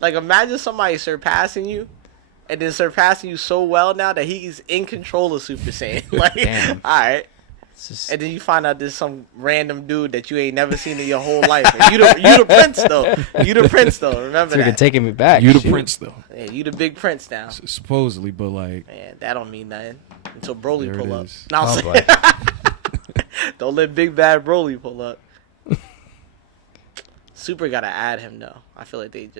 Like, imagine somebody surpassing you, and then surpassing you so well now that he's in control of Super Saiyan. Like, Damn. all right. Just... And then you find out there's some random dude that you ain't never seen in your whole life. And you the prince, though. You the prince, though. Remember that. taking me back. You the prince, though. Yeah, you the big prince now. Supposedly, but like... Man, that don't mean nothing. Until Broly There pull it up. is. No, I'm saying. Don't let big bad Broly pull up. Super gotta add him, though. I feel like they're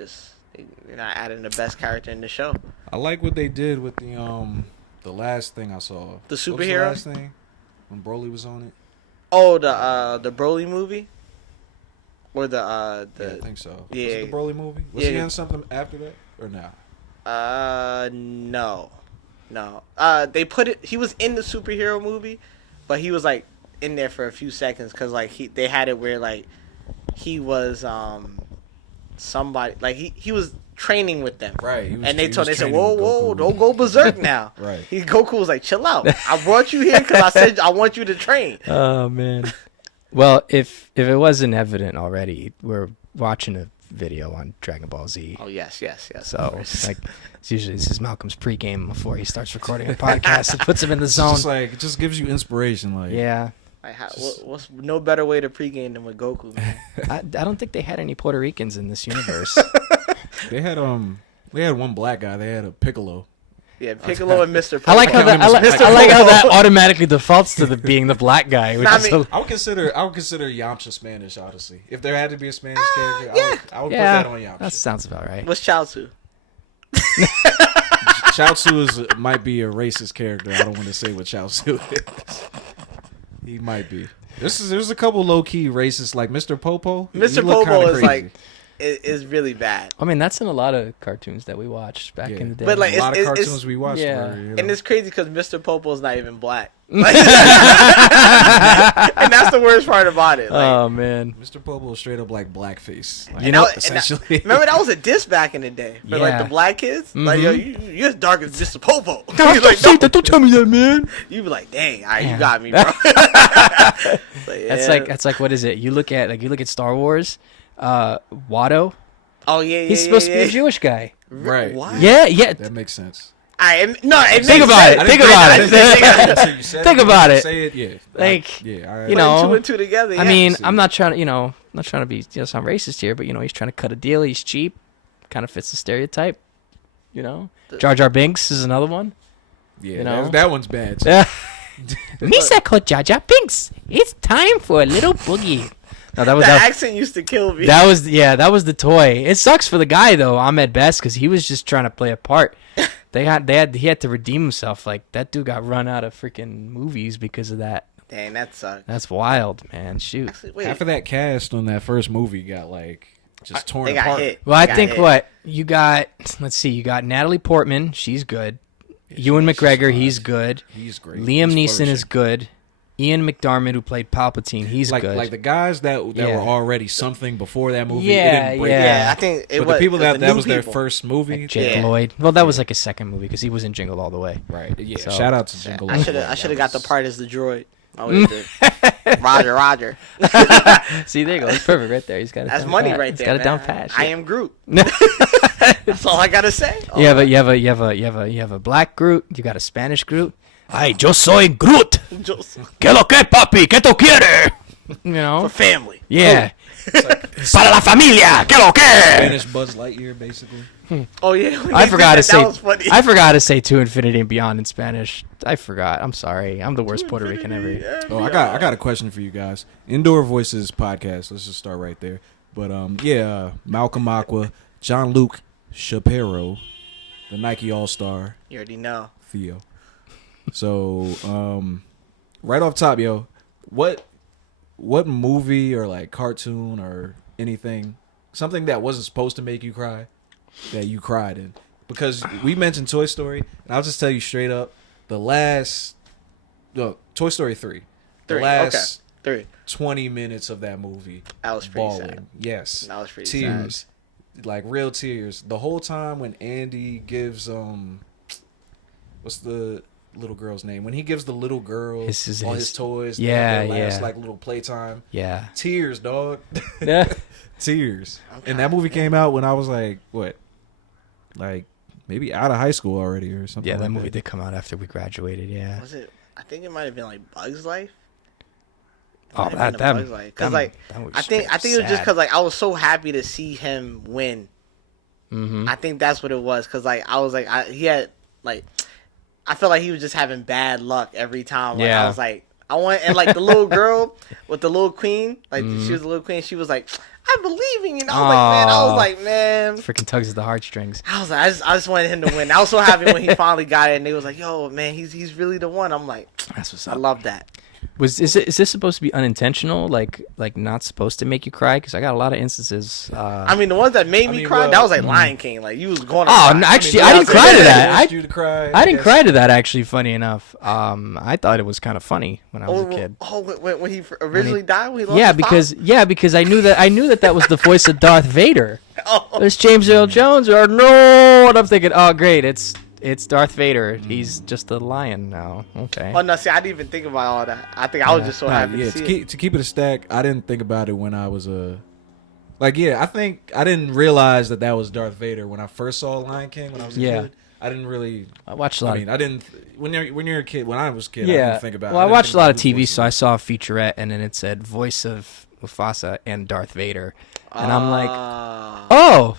not adding the best character in the show. I like what they did with the last thing I saw. The What was superhero? the last thing? When Broly was on it? Oh, the Broly movie? Or the Yeah, I think so. Yeah. Was it the Broly movie? Was Yeah. he in something after that? Or no? No. They put it, he was in the superhero movie, but he was like in there for a few seconds because like they had it where like he was somebody, like he was training with them. Right. And they said, training whoa, with whoa, Goku. don't go berserk now. Right. Goku was like, chill out. I brought you here because I said I want you to train. Oh man. Well, if it wasn't evident already, we're watching a video on Dragon Ball Z. Oh yes. So like, it's usually this is Malcolm's pregame before he starts recording a podcast. It puts him in the zone. Just like it just gives you inspiration. Like Yeah. Like, what's no better way to pregame than with Goku, man? I don't think they had any Puerto Ricans in this universe. they had one black guy. They had a Piccolo. Yeah, Piccolo and Mr. I like how Popo. that. I like how that automatically defaults to being the black guy. Which Nah, I is mean- so- I would consider Yamcha Spanish, honestly. If there had to be a Spanish character, yeah. I would yeah, put that on Yamcha. that sounds about right. What's Chaozu? Chaozu might be a racist character. I don't want to say what Chaozu is. He might be. There's a couple low key racists like Mr. Popo. Mr. He look Popo kinda is crazy. like is really bad. I mean, that's in a lot of cartoons that we watched back in the day. But, like, a lot of it's- cartoons we watched. yeah. Were, And it's crazy because Mr. Popo is not even black. Like, and that's the worst part about it. Like, Oh man. Mr. Popo is straight up like blackface. Like, You know, essentially. remember that was a diss back in the day for like Yeah. the black kids. Like, yo, you're as dark as Mr. Popo. Don't, Like, say that, don't tell me that, man. you be like, dang, all right, you Yeah. got me, bro. Like, That's like what is it? You look at Star Wars, Watto. oh yeah, He's supposed to be a Jewish guy. Right. What? Yeah. That makes sense. It Think about it. Think about it. Think about it. Say it, yeah. Like, yeah, all right. you know, two and two together. I yeah. mean, I'm not trying to be sound racist here, but he's trying to cut a deal. He's cheap, kind of fits the stereotype. Jar Jar Binks is another one. Yeah, that one's bad. So. Yeah. Misako Jar Jar Binks, it's time for a little boogie. No, the accent used to kill me. That was the toy. It sucks for the guy though, Ahmed Best, because he was just trying to play a part. He had to redeem himself. Like that dude got run out of freaking movies because of that. Dang, that sucks. That's wild, man. Shoot. Actually, wait. Half of that cast on that first movie got like just torn They got apart. hit. Well, I They got think hit. what you got. Let's see. You got Natalie Portman. She's good. Ewan she's McGregor. fine. He's good. He's great. Liam He's Neeson is flourishing. good. Ian McDiarmid, who played Palpatine, he's like good. like the guys that Yeah. were already something before that movie. Yeah, it didn't break yeah. Yeah, I think it But was the people that new was their people. first movie. Like Jake Yeah. Lloyd. Well, that was like his second movie because he was in Jingle All the Way. Right. Yeah. So- Shout out to Jingle. I All the should Way. have got the part as the droid. I would've did. Roger. See, there you go. It's perfect right there. He's got it That's down money pat. right He's there. got it man. down pat. I shit. am Groot. That's all I gotta say. Yeah, but you have a black Groot. You got a Spanish Groot. Ay, yo soy Groot. Just ¿Qué lo que, papi? ¿Qué tú quieres? for family. Yeah. It's Para la familia. ¿Qué lo que? Spanish Buzz Lightyear, basically. Oh yeah, when I they forgot did to that, say. that was funny. I forgot to say to infinity and beyond in Spanish. I forgot. I'm sorry. I'm the worst Puerto Rican ever. Oh, I got a question for you guys. Indoor Voices podcast. Let's just start right there. But Malcolm Aqua, John Luke Shapiro, the Nike All Star, You already know. Theo. So, right off top, yo, what movie or like cartoon or anything, something that wasn't supposed to make you cry, that you cried in? Because we mentioned Toy Story, and I'll just tell you straight up, Toy Story 3. The last 3. 20 minutes of that movie, That was pretty bawling. sad. Yes. That was pretty tears. Like real tears. The whole time when Andy gives what's the little girl's name? When he gives the little girl all his toys, yeah, their last yeah. like little playtime. Yeah. Tears, dog. Yeah. Tears. And that movie came out when I was like, what? like maybe out of high school already or something. Yeah, that like movie did come out after we graduated. Yeah. Was it? I think it might have been like Bugs Life. Oh, that Because like I think it was just because like I was so happy to see him win. Mm-hmm. I think that's what it was. Because like I was like he had like I felt like he was just having bad luck every time. Like, Yeah. I was like I want and like the little girl with the little queen, like she was the little queen. She was like, I believe in you. And I was like, man. Freaking tugs at the heartstrings. I was like, I just wanted him to win. I was so happy when he finally got it, and they was like, yo, man, he's really the one. I'm like, That's what's I up. love that. Is this supposed to be unintentional? Like not supposed to make you cry? Because I got a lot of instances. I mean, the ones that made me cry, that was like Lion King. Like you was going. To Oh, cry. no, actually, I I didn't cry to that. Forced you to cry, I didn't guess. cry to that. Actually, funny enough, I thought it was kind of funny when I was a kid. Oh, when he originally died, when he lost Yeah, his because I knew that was the voice of Darth Vader. Oh. There's James Earl Jones, or no, and I'm thinking, oh great, it's Darth Vader. He's just a lion now. Okay. Oh no, see, I didn't even think about all that. I think I was just so happy to see it. To keep it a stack, I didn't think about it when I was I think I didn't realize that was Darth Vader when I first saw Lion King when I was a kid. I didn't really. I watched a lot. I didn't. When you're a kid, when I was a kid, I Yeah. didn't think about. Well, I watched a lot of TV, voice so I saw a featurette, and then it said voice of Mufasa and Darth Vader, and I'm like, oh,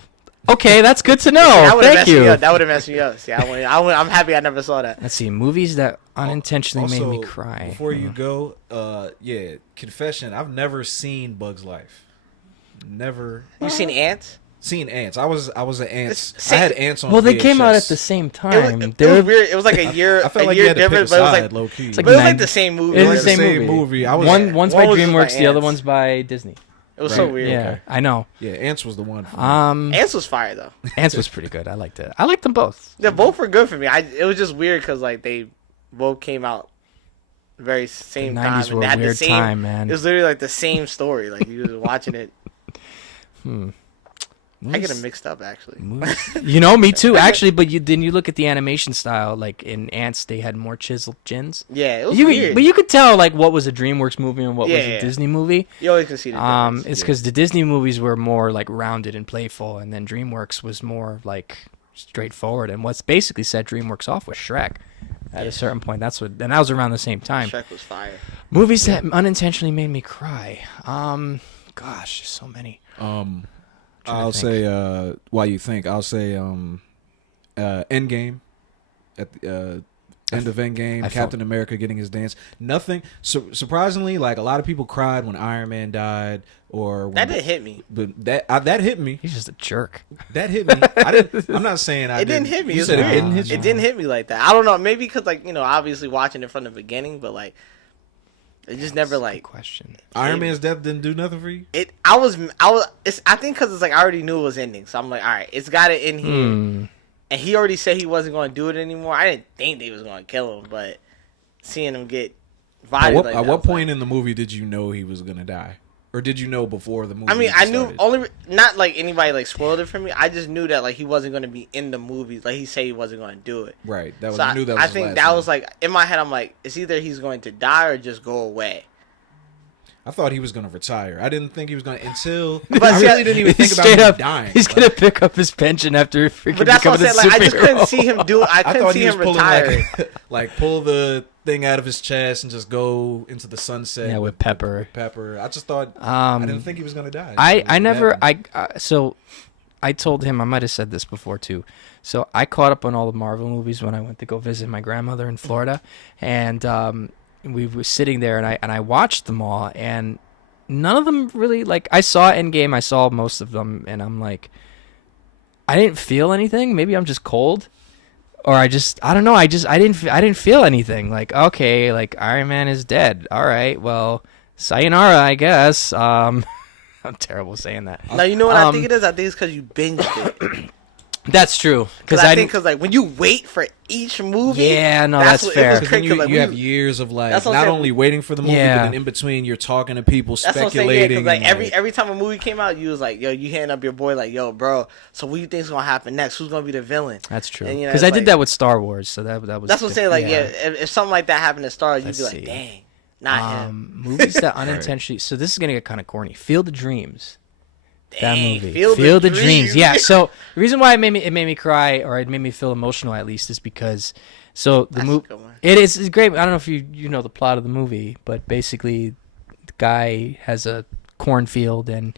okay, that's good to know. That would've Thank messed me you. up. That would have messed me up. See, I'm happy I never saw that. Let's see, movies that unintentionally made me Also, cry. Before you go, confession: I've never seen Bugs Life. Never. You seen Ants? Seen Ants. I was an Ants. It's- I had Ants on. Well, they came out VHS. at the same It time. was weird. It was like a year. I felt like a year you had to pick a difference, but it was side, like, low key. It's like but it was like nine- the same movie. It It was was the the same same movie. movie. I was One's by One was just DreamWorks, by the other Ants. one's by Disney. It was so Right. weird. Yeah, Okay. I know. Yeah, Ants was the one. For me. Ants was fire though. Ants was pretty good. I liked it. I liked them both. Yeah, both were good for me. It was just weird because like they both came out very same The time. 90s were they a had the weird same, time, man. It was literally like the same story. Like you was watching it. I get them mixed up actually. You know, me too, actually. But then you look at the animation style. Like in Ants, they had more chiseled chins. Yeah, it was weird. But you could tell like what was a DreamWorks movie and what was Yeah, a yeah. Disney movie. You always can see the difference. It's because the Disney movies were more like rounded and playful, and then DreamWorks was more like straightforward. And what's basically set DreamWorks off was Shrek. At a certain point, and that was around the same time. Shrek was fire. Movies that unintentionally made me cry. Gosh, there's so many. I'll say while you think, I'll say Endgame at the end of Endgame, Captain America getting his dance. Nothing surprisingly, like a lot of people cried when Iron Man died, or when That didn't hit me. But that hit me. He's just a jerk. That hit me. I didn't. I'm not saying It didn't hit me. You It's said it weird. didn't hit you. It didn't hit me like that. I don't know. Maybe because like obviously watching it from the beginning, but like it just never Good like question. Iron Man's death didn't do nothing for you. it. I think because it's like I already knew it was ending, so I'm like, all right, it's got it in here. And he already said he wasn't going to do it anymore. I didn't think they was going to kill him, but seeing him get violent. At what point in the movie did you know he was gonna die, or did you know before the movie? I mean, I knew started? only not like anybody like spoiled it for me. I just knew that like he wasn't going to be in the movies. Like he said he wasn't going to do it. Right. That was. So I knew that was. I his think last that one. was like in my head. I'm like, it's either he's going to die or just go away. I thought he was gonna retire. I didn't think he was gonna until. But I see, really didn't even think about Straight him up dying. He's gonna pick up his pension after freaking But that's what becoming I'm saying. a Like I just couldn't superhero. see him do it. I couldn't thought see he was him pulling retire. like pull the thing out of his chest and just go into the sunset. Yeah, with Pepper. Pepper. I just thought. I didn't think he was gonna die. So I told him, I might have said this before too. So I caught up on all the Marvel movies when I went to go visit my grandmother in Florida, and we were sitting there, and I watched them all, and none of them really, like, I saw Endgame, I saw most of them, and I'm like, I didn't feel anything. Maybe I'm just cold, or I don't know. I didn't feel anything. Like, okay, like Iron Man is dead. All right, well, sayonara, I guess. I'm terrible saying that. Now you know what I think it is. I think it's because you binged it. That's true. Because I think like when you wait for each movie, Yeah, no, that's what, fair. It was Because then crazy, like, you we- have years of like That's what I'm not saying. only waiting for the movie, Yeah. but then in between you're talking to people, That's what I'm saying. Yeah, speculating. 'cause, like and, every time a movie came out, you was like, yo, you hitting up your boy like, yo, bro. So what do you think's gonna happen next? Who's gonna be the villain? That's true. And, you know, Because it's I did like- that with Star Wars, so that was. That's what I'm saying. Like, yeah, different. if something like that happened to Star Wars, you'd Let's be like, see. dang, not him. Movies that unintentionally. So this is gonna get kind of corny. Field of Dreams. That Dang, movie, Field of Dreams. Dreams. Yeah. So the reason why it made me cry, or it made me feel emotional at least, is because the That's a movie good one. it's great. I don't know if you know the plot of the movie, but basically, the guy has a cornfield, and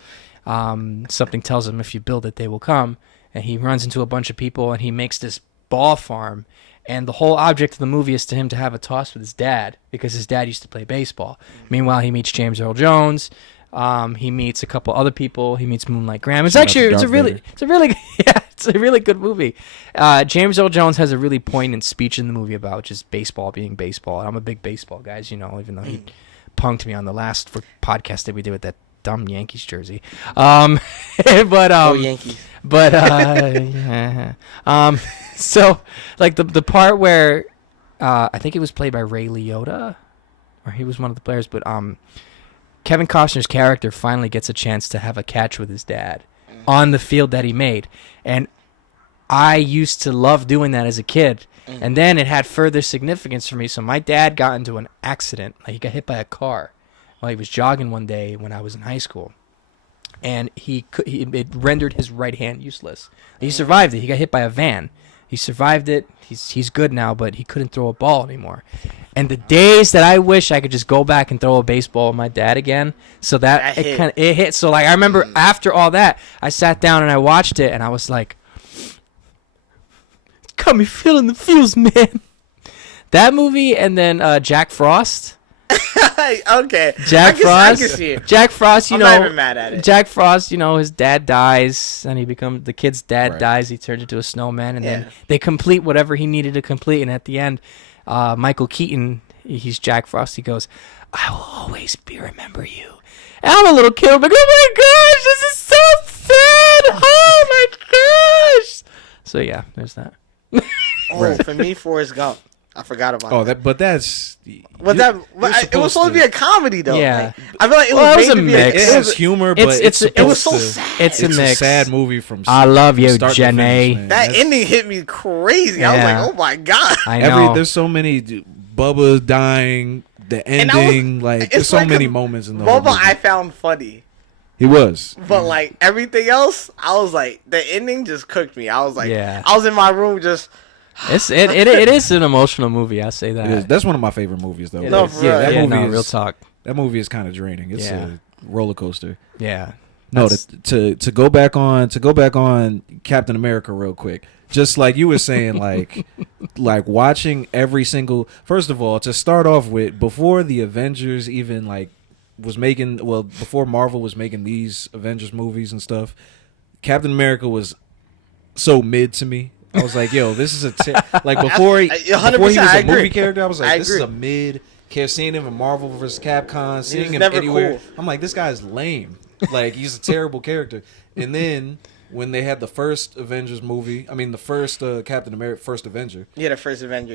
something tells him if you build it, they will come. And he runs into a bunch of people, and he makes this ball farm. And the whole object of the movie is to him to have a toss with his dad, because his dad used to play baseball. Meanwhile, he meets James Earl Jones. He meets a couple other people. He meets Moonlight Graham. It's Shout out to actually Darth it's a really it's a really good movie. James Earl Jones has a really poignant speech in the movie about just baseball being baseball. And I'm a big baseball guy, as you know, even though he punked me on the last podcast that we did with that dumb Yankees jersey. But Go Yankees. but yeah. So like the part where I think it was played by Ray Liotta, or he was one of the players, but Kevin Costner's character finally gets a chance to have a catch with his dad on the field that he made. And I used to love doing that as a kid. And then it had further significance for me. So my dad got into an accident. Like, he got hit by a car while he was jogging one day when I was in high school. And it rendered his right hand useless. He survived it. He got hit by a van. He survived it. He's good now, but he couldn't throw a ball anymore. And the days that I wish I could just go back and throw a baseball with my dad again, so that it hit. So like I remember after all that, I sat down and I watched it, and I was like, "Got me feeling the feels, man." That movie, and then Jack Frost. Okay. Jack Frost. I can see it. Jack Frost, I'm not even mad at it. Jack Frost, his dad dies, and the kid's dad Right. dies. He turns into a snowman, and then Yeah. they complete whatever he needed to complete. And at the end, Michael Keaton, he's Jack Frost. He goes, "I will always remember you." And I'm a little kid. I'm like, "Oh my gosh, this is so sad! Oh my gosh!" So yeah, there's that. Oh, for me, Forrest Gump. I forgot about Oh, that. but that's. But it was supposed to be a comedy though. Yeah. Like, I feel like it Well, it was was made a to be mix. It has humor, but it was so to- sad. It's a mix. sad movie from. I love you, start to Jenny. finish, man. That That's- ending hit me crazy. I was Yeah. like, oh my god. I know. There's so many Bubba dying, the And I was- ending, like it's there's so like many a- moments in the whole Boba movie. I found funny. He was. But like everything else, I was like, the ending just cooked me. I was like, Yeah. I was in my room just. It is an emotional movie. I say that. It is. That's one of my favorite movies, though. It No, is. for real. that Yeah, movie no, is real talk. That movie is kind of draining. It's Yeah. a roller coaster. Yeah. No, That's- to go back on Captain America real quick. Just like you were saying, like watching every single. First of all, to start off with, before the Avengers even before Marvel was making these Avengers movies and stuff, Captain America was so mid to me. I was like, yo, this is like before he 100%, was I a agree. movie character. I was like, I this agree. is a mid. Seeing him in Marvel vs. Capcom, seeing was him never anywhere, cool. I'm like, this guy's lame. Like, he's a terrible character. And then when they had the first Avengers movie, the first Captain America, first Avenger, Yeah, the first Avenger.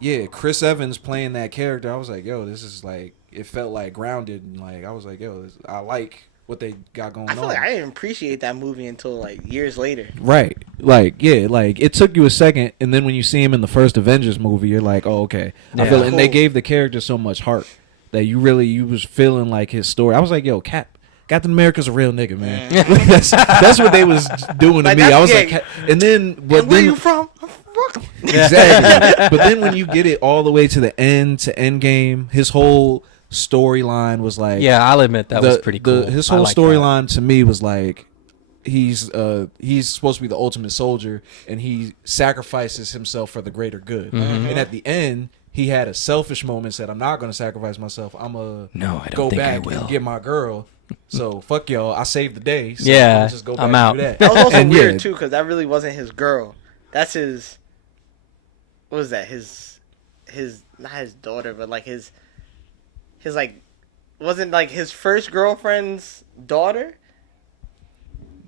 Yeah. Chris Evans playing that character, I was like, yo, this is like, it felt like grounded, and like I was like, yo, I like what they got going I feel on. like I didn't appreciate that movie until like years later. Right. Like, yeah, like it took you a second, and then when you see him in the first Avengers movie, you're like, oh, okay. I Yeah. feel, and they Cool. gave the character so much heart that you was feeling like his story. I was like, yo, Captain America's a real nigga, man. that's what they was doing to Like, me. I was that's- like, and then, but And where then, you from? I'm from Brooklyn. exactly. But then when you get it all the way to the end, to Endgame, his whole storyline was like, Yeah, I'll admit that was pretty cool. His I whole like that. storyline to me was like, he's supposed to be the ultimate soldier, and he sacrifices himself for the greater good. Mm-hmm. And at the end, he had a selfish moment. Said, "I'm not going to sacrifice myself. I'm gonna No, I don't go think I back will." and get my girl. So fuck y'all. I saved the day. So Yeah, I'ma just go back I'm and out. do that. That was also And weird yeah, too, because that really wasn't his girl. That's his. What was that? His not his daughter, but like his like, wasn't like his first girlfriend's daughter.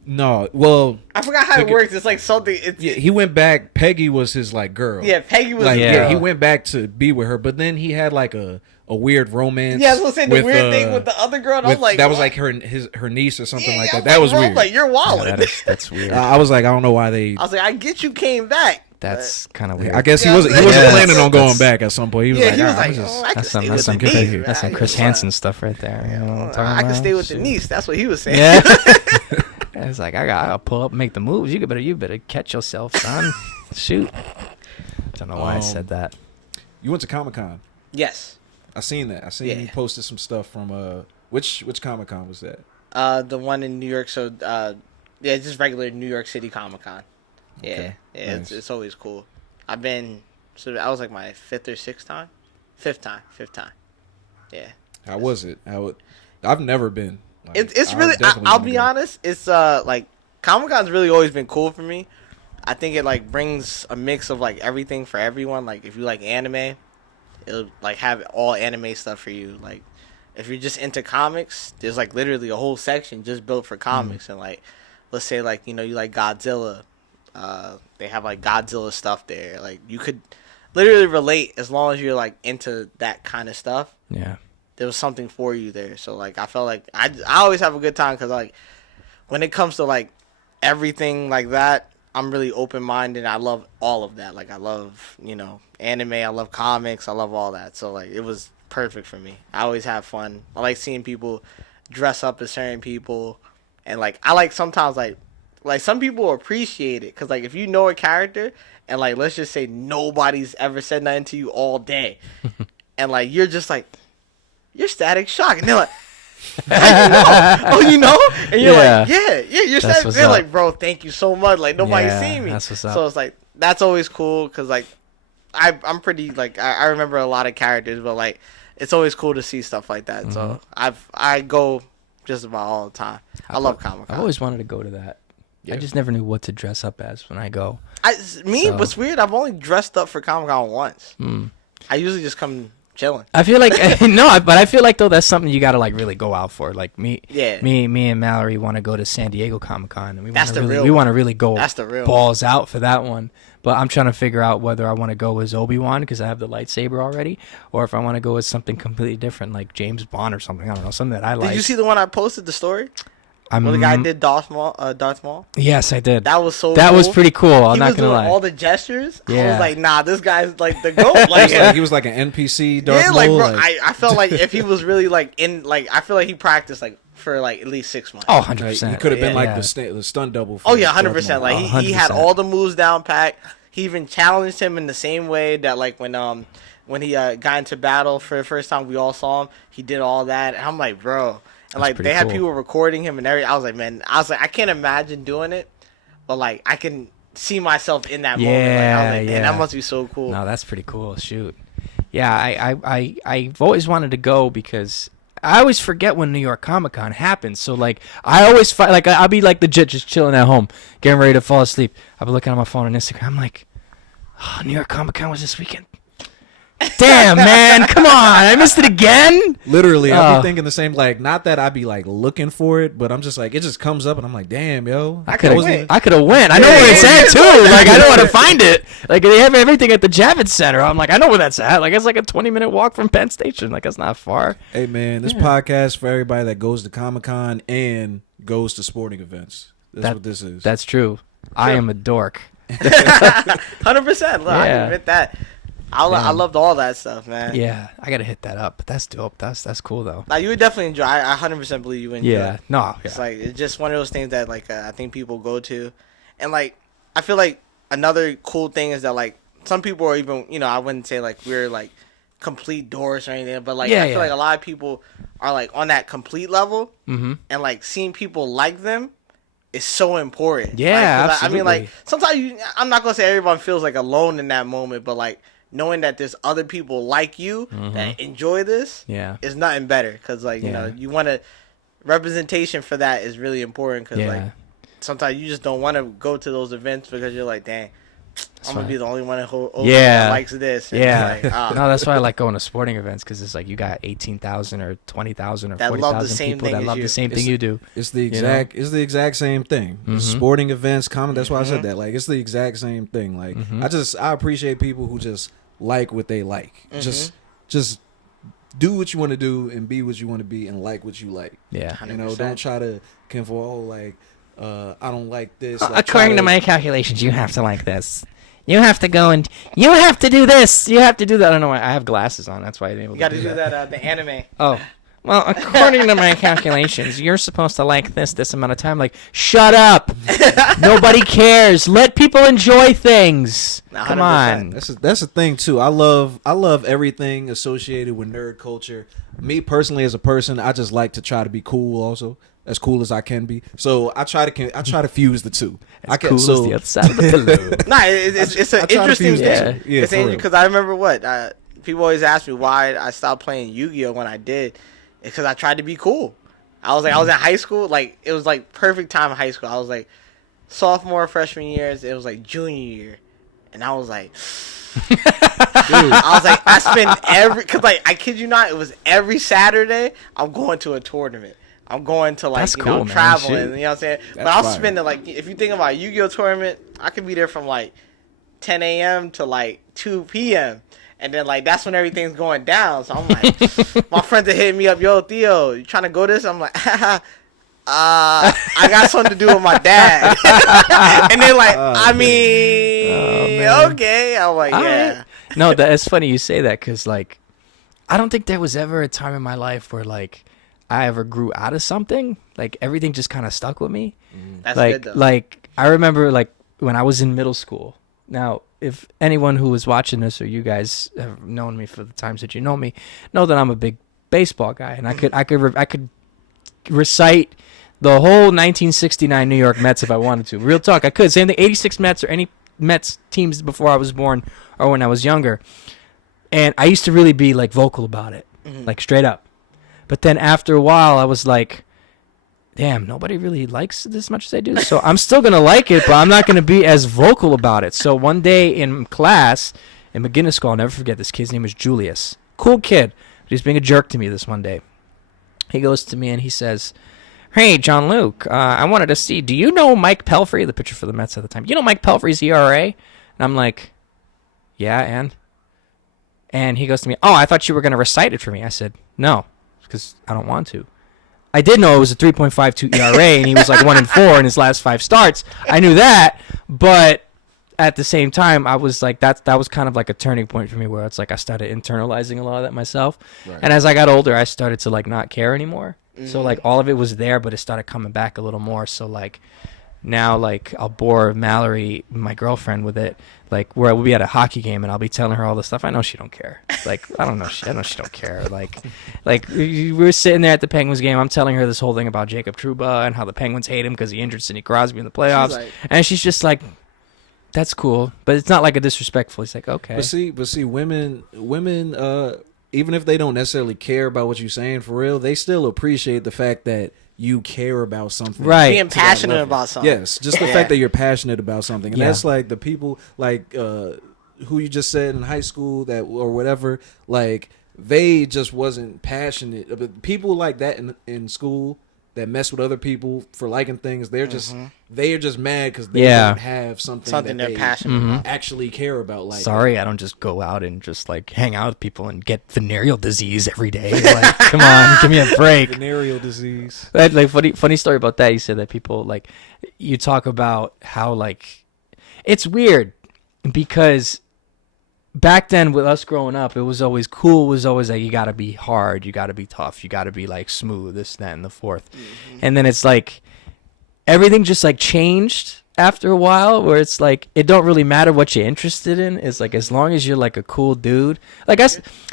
No, well, I forgot how it Like, works. It's like something. It's yeah, he went back. Peggy was his like girl. yeah. Peggy was Like the Yeah. yeah, girl. he went back to be with her, but then he had like a weird romance. Yeah, I was gonna say the with, weird thing with the other girl. And I was like, that was what? like her niece or something Yeah, like I that. was That was bro, weird. Like you're wilding. That's weird. I was like, I don't know why they. I was like, I get you came back. That's kind of weird. I guess Yeah, he wasn't yeah, planning on going that's- back at some point. He was Yeah, like, he was "Ah, like, I'm just-" oh, I can That's some stay that's with some the good, niece. that's some Chris Hansen stuff right there. You know what I'm talking I can about? stay with the Shit. niece. That's what he was saying. Yeah. It's like I gotta pull up and make the moves. You better catch yourself, son. Shoot. Don't know why I said that. You went to Comic-Con. Yes. I seen that. I seen you posted some stuff from which Comic-Con was that? The one in New York. So it's just regular New York City Comic-Con. Yeah, Okay. yeah, Nice. it's always cool. I've been, so I was like my fifth time. Yeah. How was it? I've never been. Like, It's I really. definitely I'll wanna be go. honest. It's like Comic-Con's really always been cool for me. I think it like brings a mix of like everything for everyone. Like if you like anime, it'll like have all anime stuff for you. Like if you're just into comics, there's like literally a whole section just built for comics. And like let's say like you like Godzilla, they have like Godzilla stuff there. Like you could literally relate as long as you're like into that kind of stuff. Yeah. There was something for you there. So like I felt like I always have a good time because like when it comes to like everything like that, I'm really open minded. I love all of that. Like I love anime. I love comics. I love all that. So like it was perfect for me. I always have fun. I like seeing people dress up as certain people, and like I like sometimes like some people appreciate it because like if you know a character and like let's just say nobody's ever said nothing to you all day, and like you're just like you're Static Shock, and they're like, how you know? Oh, and you're like, yeah, you're That's Static. They're like, bro, thank you so much. Like nobody's seen me. That's what's up. So it's like that's always cool because like I'm pretty like I remember a lot of characters, but like it's always cool to see stuff like that. So I go just about all the time. I love Comic-Con. I've always wanted to go to that. Yeah. I just never knew what to dress up as when I go. What's weird? I've only dressed up for Comic-Con once. I usually just come chilling. I feel like but I feel like though that's something you gotta like really go out for. Like me and Mallory want to go to San Diego Comic-Con, and we want to really go That's the real balls out for that one. But I'm trying to figure out whether I want to go as Obi-Wan because I have the lightsaber already, or if I want to go as something completely different like James Bond or something. I don't know, something that I like. Did you see the one I posted the story? When the guy did Darth Maul? Yes, I did. That was That cool. was pretty cool. I'm not gonna lie. All the gestures. I Yeah. was like, nah, this guy's like the GOAT. Like, He was like an NPC. Darth yeah, like Maul, bro, I felt like if he was really like in like I feel like he practiced like for like at least 6 months. Oh, like, 100%. he could have been like Yeah. the stunt double. For Oh yeah, Darth 100%. Maul. Like he had 100%. all the moves down packed. He even challenged him in the same way that like when he got into battle for the first time, we all saw him. He did all that, and I'm like, bro. And like pretty they had cool. people recording him and everything. I was like, man, I can't imagine doing it, but like I can see myself in that moment. Like, I was like, man, that must be so cool. No, that's pretty cool. Shoot. Yeah, I've always wanted to go because I always forget when New York Comic Con happens. So like I always fight like I'll be like legit just chilling at home, getting ready to fall asleep. I'll be looking at my phone on Instagram. I'm like, oh, New York Comic Con was this weekend. Damn, man, come on! I missed it again. Literally, I'll be thinking the same. Like, not that I'd be like looking for it, but I'm just like, it just comes up, and I'm like, damn, yo, I could have went. I Yeah, know where it's yeah, at too. Like I know where to find it. Like they have everything at the Javits Center. I'm like, I know where that's at. Like it's like a 20-minute walk from Penn Station. Like that's not far. Hey man, this podcast for everybody that goes to Comic-Con and goes to sporting events. That's what this is. That's true. I am a dork. 100%. I Yeah. admit that. I loved all that stuff, man. Yeah, I gotta hit that up. But that's dope. That's cool though. Like you would definitely enjoy. I 100% believe you would enjoy. Yeah. No. It's Yeah. like it's just one of those things that like I think people go to, and like I feel like another cool thing is that like some people are even I wouldn't say like we're like complete dorks or anything, but like I feel like a lot of people are like on that complete level, and like seeing people like them is so important. Yeah, like, 'cause I mean like absolutely. sometimes I'm not gonna say everyone feels like alone in that moment, but like knowing that there's other people like you that enjoy this Yeah. is nothing better because like you want to representation for that is really important because like sometimes you just don't want to go to those events because you're like, dang, I'm gonna be the only one that likes this. And Yeah. like, No, that's why I like going to sporting events because it's like you got 18,000 or 20,000 or That love the 40,000 same people thing that as love you. the same thing you do. It's the exact same thing. Sporting events, that's why I said that. Like it's the exact same thing. Like I appreciate people who just like what they like. Just do what you want to do and be what you want to be and like what you like. Yeah. 100%. Don't try to conform. I don't like this. Like, According to my calculations, you have to like this. You have to go and you have to do this. You have to do that. I don't know why I have glasses on. That's why I'm able you got to to do do that. that the anime. Oh, well, according to my calculations, you're supposed to like this amount of time. Like, shut up. Nobody cares. Let people enjoy things. 100%. Come on. That's the thing too. I love everything associated with nerd culture. Me personally, as a person, I just like to try to be cool. Also, as cool as I can be. So I try to fuse the two. As cool as the other side of the pillow. Nah, it's an interesting thing. Yeah, It's interesting because I remember people always ask me why I stopped playing Yu-Gi-Oh when I did. It's because I tried to be cool. I was in high school. Like, it was like perfect time in high school. I was like sophomore, freshman years. It was like junior year, and I was like. Dude. I was like, I spend because like, I kid you not, it was every Saturday I'm going to a tournament. I'm going to like, That's cool, man. traveling, Shit. you know what I'm saying? That's but I'll fire. spend it like, if you think about a Yu-Gi-Oh tournament, I could be there from like 10 a.m. to like 2 p.m. And then like, that's when everything's going down. So I'm like, my friends are hitting me up, yo, Theo, you trying to go this? I'm like, I got something to do with my dad. And they're like, okay. I'm like, yeah. No, it's funny you say that because, like, I don't think there was ever a time in my life where, like, I ever grew out of something. Like, everything just kind of stuck with me. That's like, good, though. Like, I remember, like, when I was in middle school. Now, if anyone who was watching this or you guys have known me for the times that you know me, know that I'm a big baseball guy. And I could recite the whole 1969 New York Mets if I wanted to. Real talk, I could. Same thing, 86 Mets or any Mets teams before I was born or when I was younger. And I used to really be like vocal about it, like straight up. But then after a while, I was like, damn, nobody really likes it as much as I do. So I'm still going to like it, but I'm not going to be as vocal about it. So one day in class, in McGinnis School, I'll never forget, this kid's name was Julius. Cool kid. But he's being a jerk to me this one day. He goes to me and he says, hey, John Luke, I wanted to see, do you know Mike Pelfrey, the pitcher for the Mets at the time? You know Mike Pelfrey's ERA? And I'm like, yeah, and he goes to me, oh, I thought you were going to recite it for me. I said, no, because I don't want to. I did know it was a 3.52 ERA, and he was like 1-4 in his last 5 starts. I knew that, but at the same time, I was like, that was kind of like a turning point for me where it's like I started internalizing a lot of that myself. Right. And as I got older, I started to like not care anymore. So like all of it was there, but it started coming back a little more. So like now, like I'll bore Mallory, my girlfriend, with it. Like where we'll be at a hockey game and I'll be telling her all this stuff. I know she don't care. Like I know she don't care. Like we were sitting there at the Penguins game. I'm telling her this whole thing about Jacob Trouba and how the Penguins hate him because he injured Sidney Crosby in the playoffs. And she's just like, that's cool, but it's not like a disrespectful. It's like, okay. But see, women, even if they don't necessarily care about what you're saying for real, they still appreciate the fact that you care about something. Right. Being passionate about something. Yes, just the fact that you're passionate about something. And that's like the people like who you just said in high school that or whatever, like they just wasn't passionate. But people like that in school that mess with other people for liking things, they're just mad because they don't have something they're passionate about. Actually care about. Like, sorry, I don't just go out and just like hang out with people and get venereal disease every day. Like, come on, give me a break. Venereal disease. Like funny story about that. You said that people like you talk about how like it's weird because back then with us growing up, it was always cool. It was always like you gotta be hard, you gotta be tough, you gotta be like smooth, this, that, and the fourth. And then it's like everything just like changed after a while where it's like it don't really matter what you're interested in. It's like as long as you're like a cool dude. Like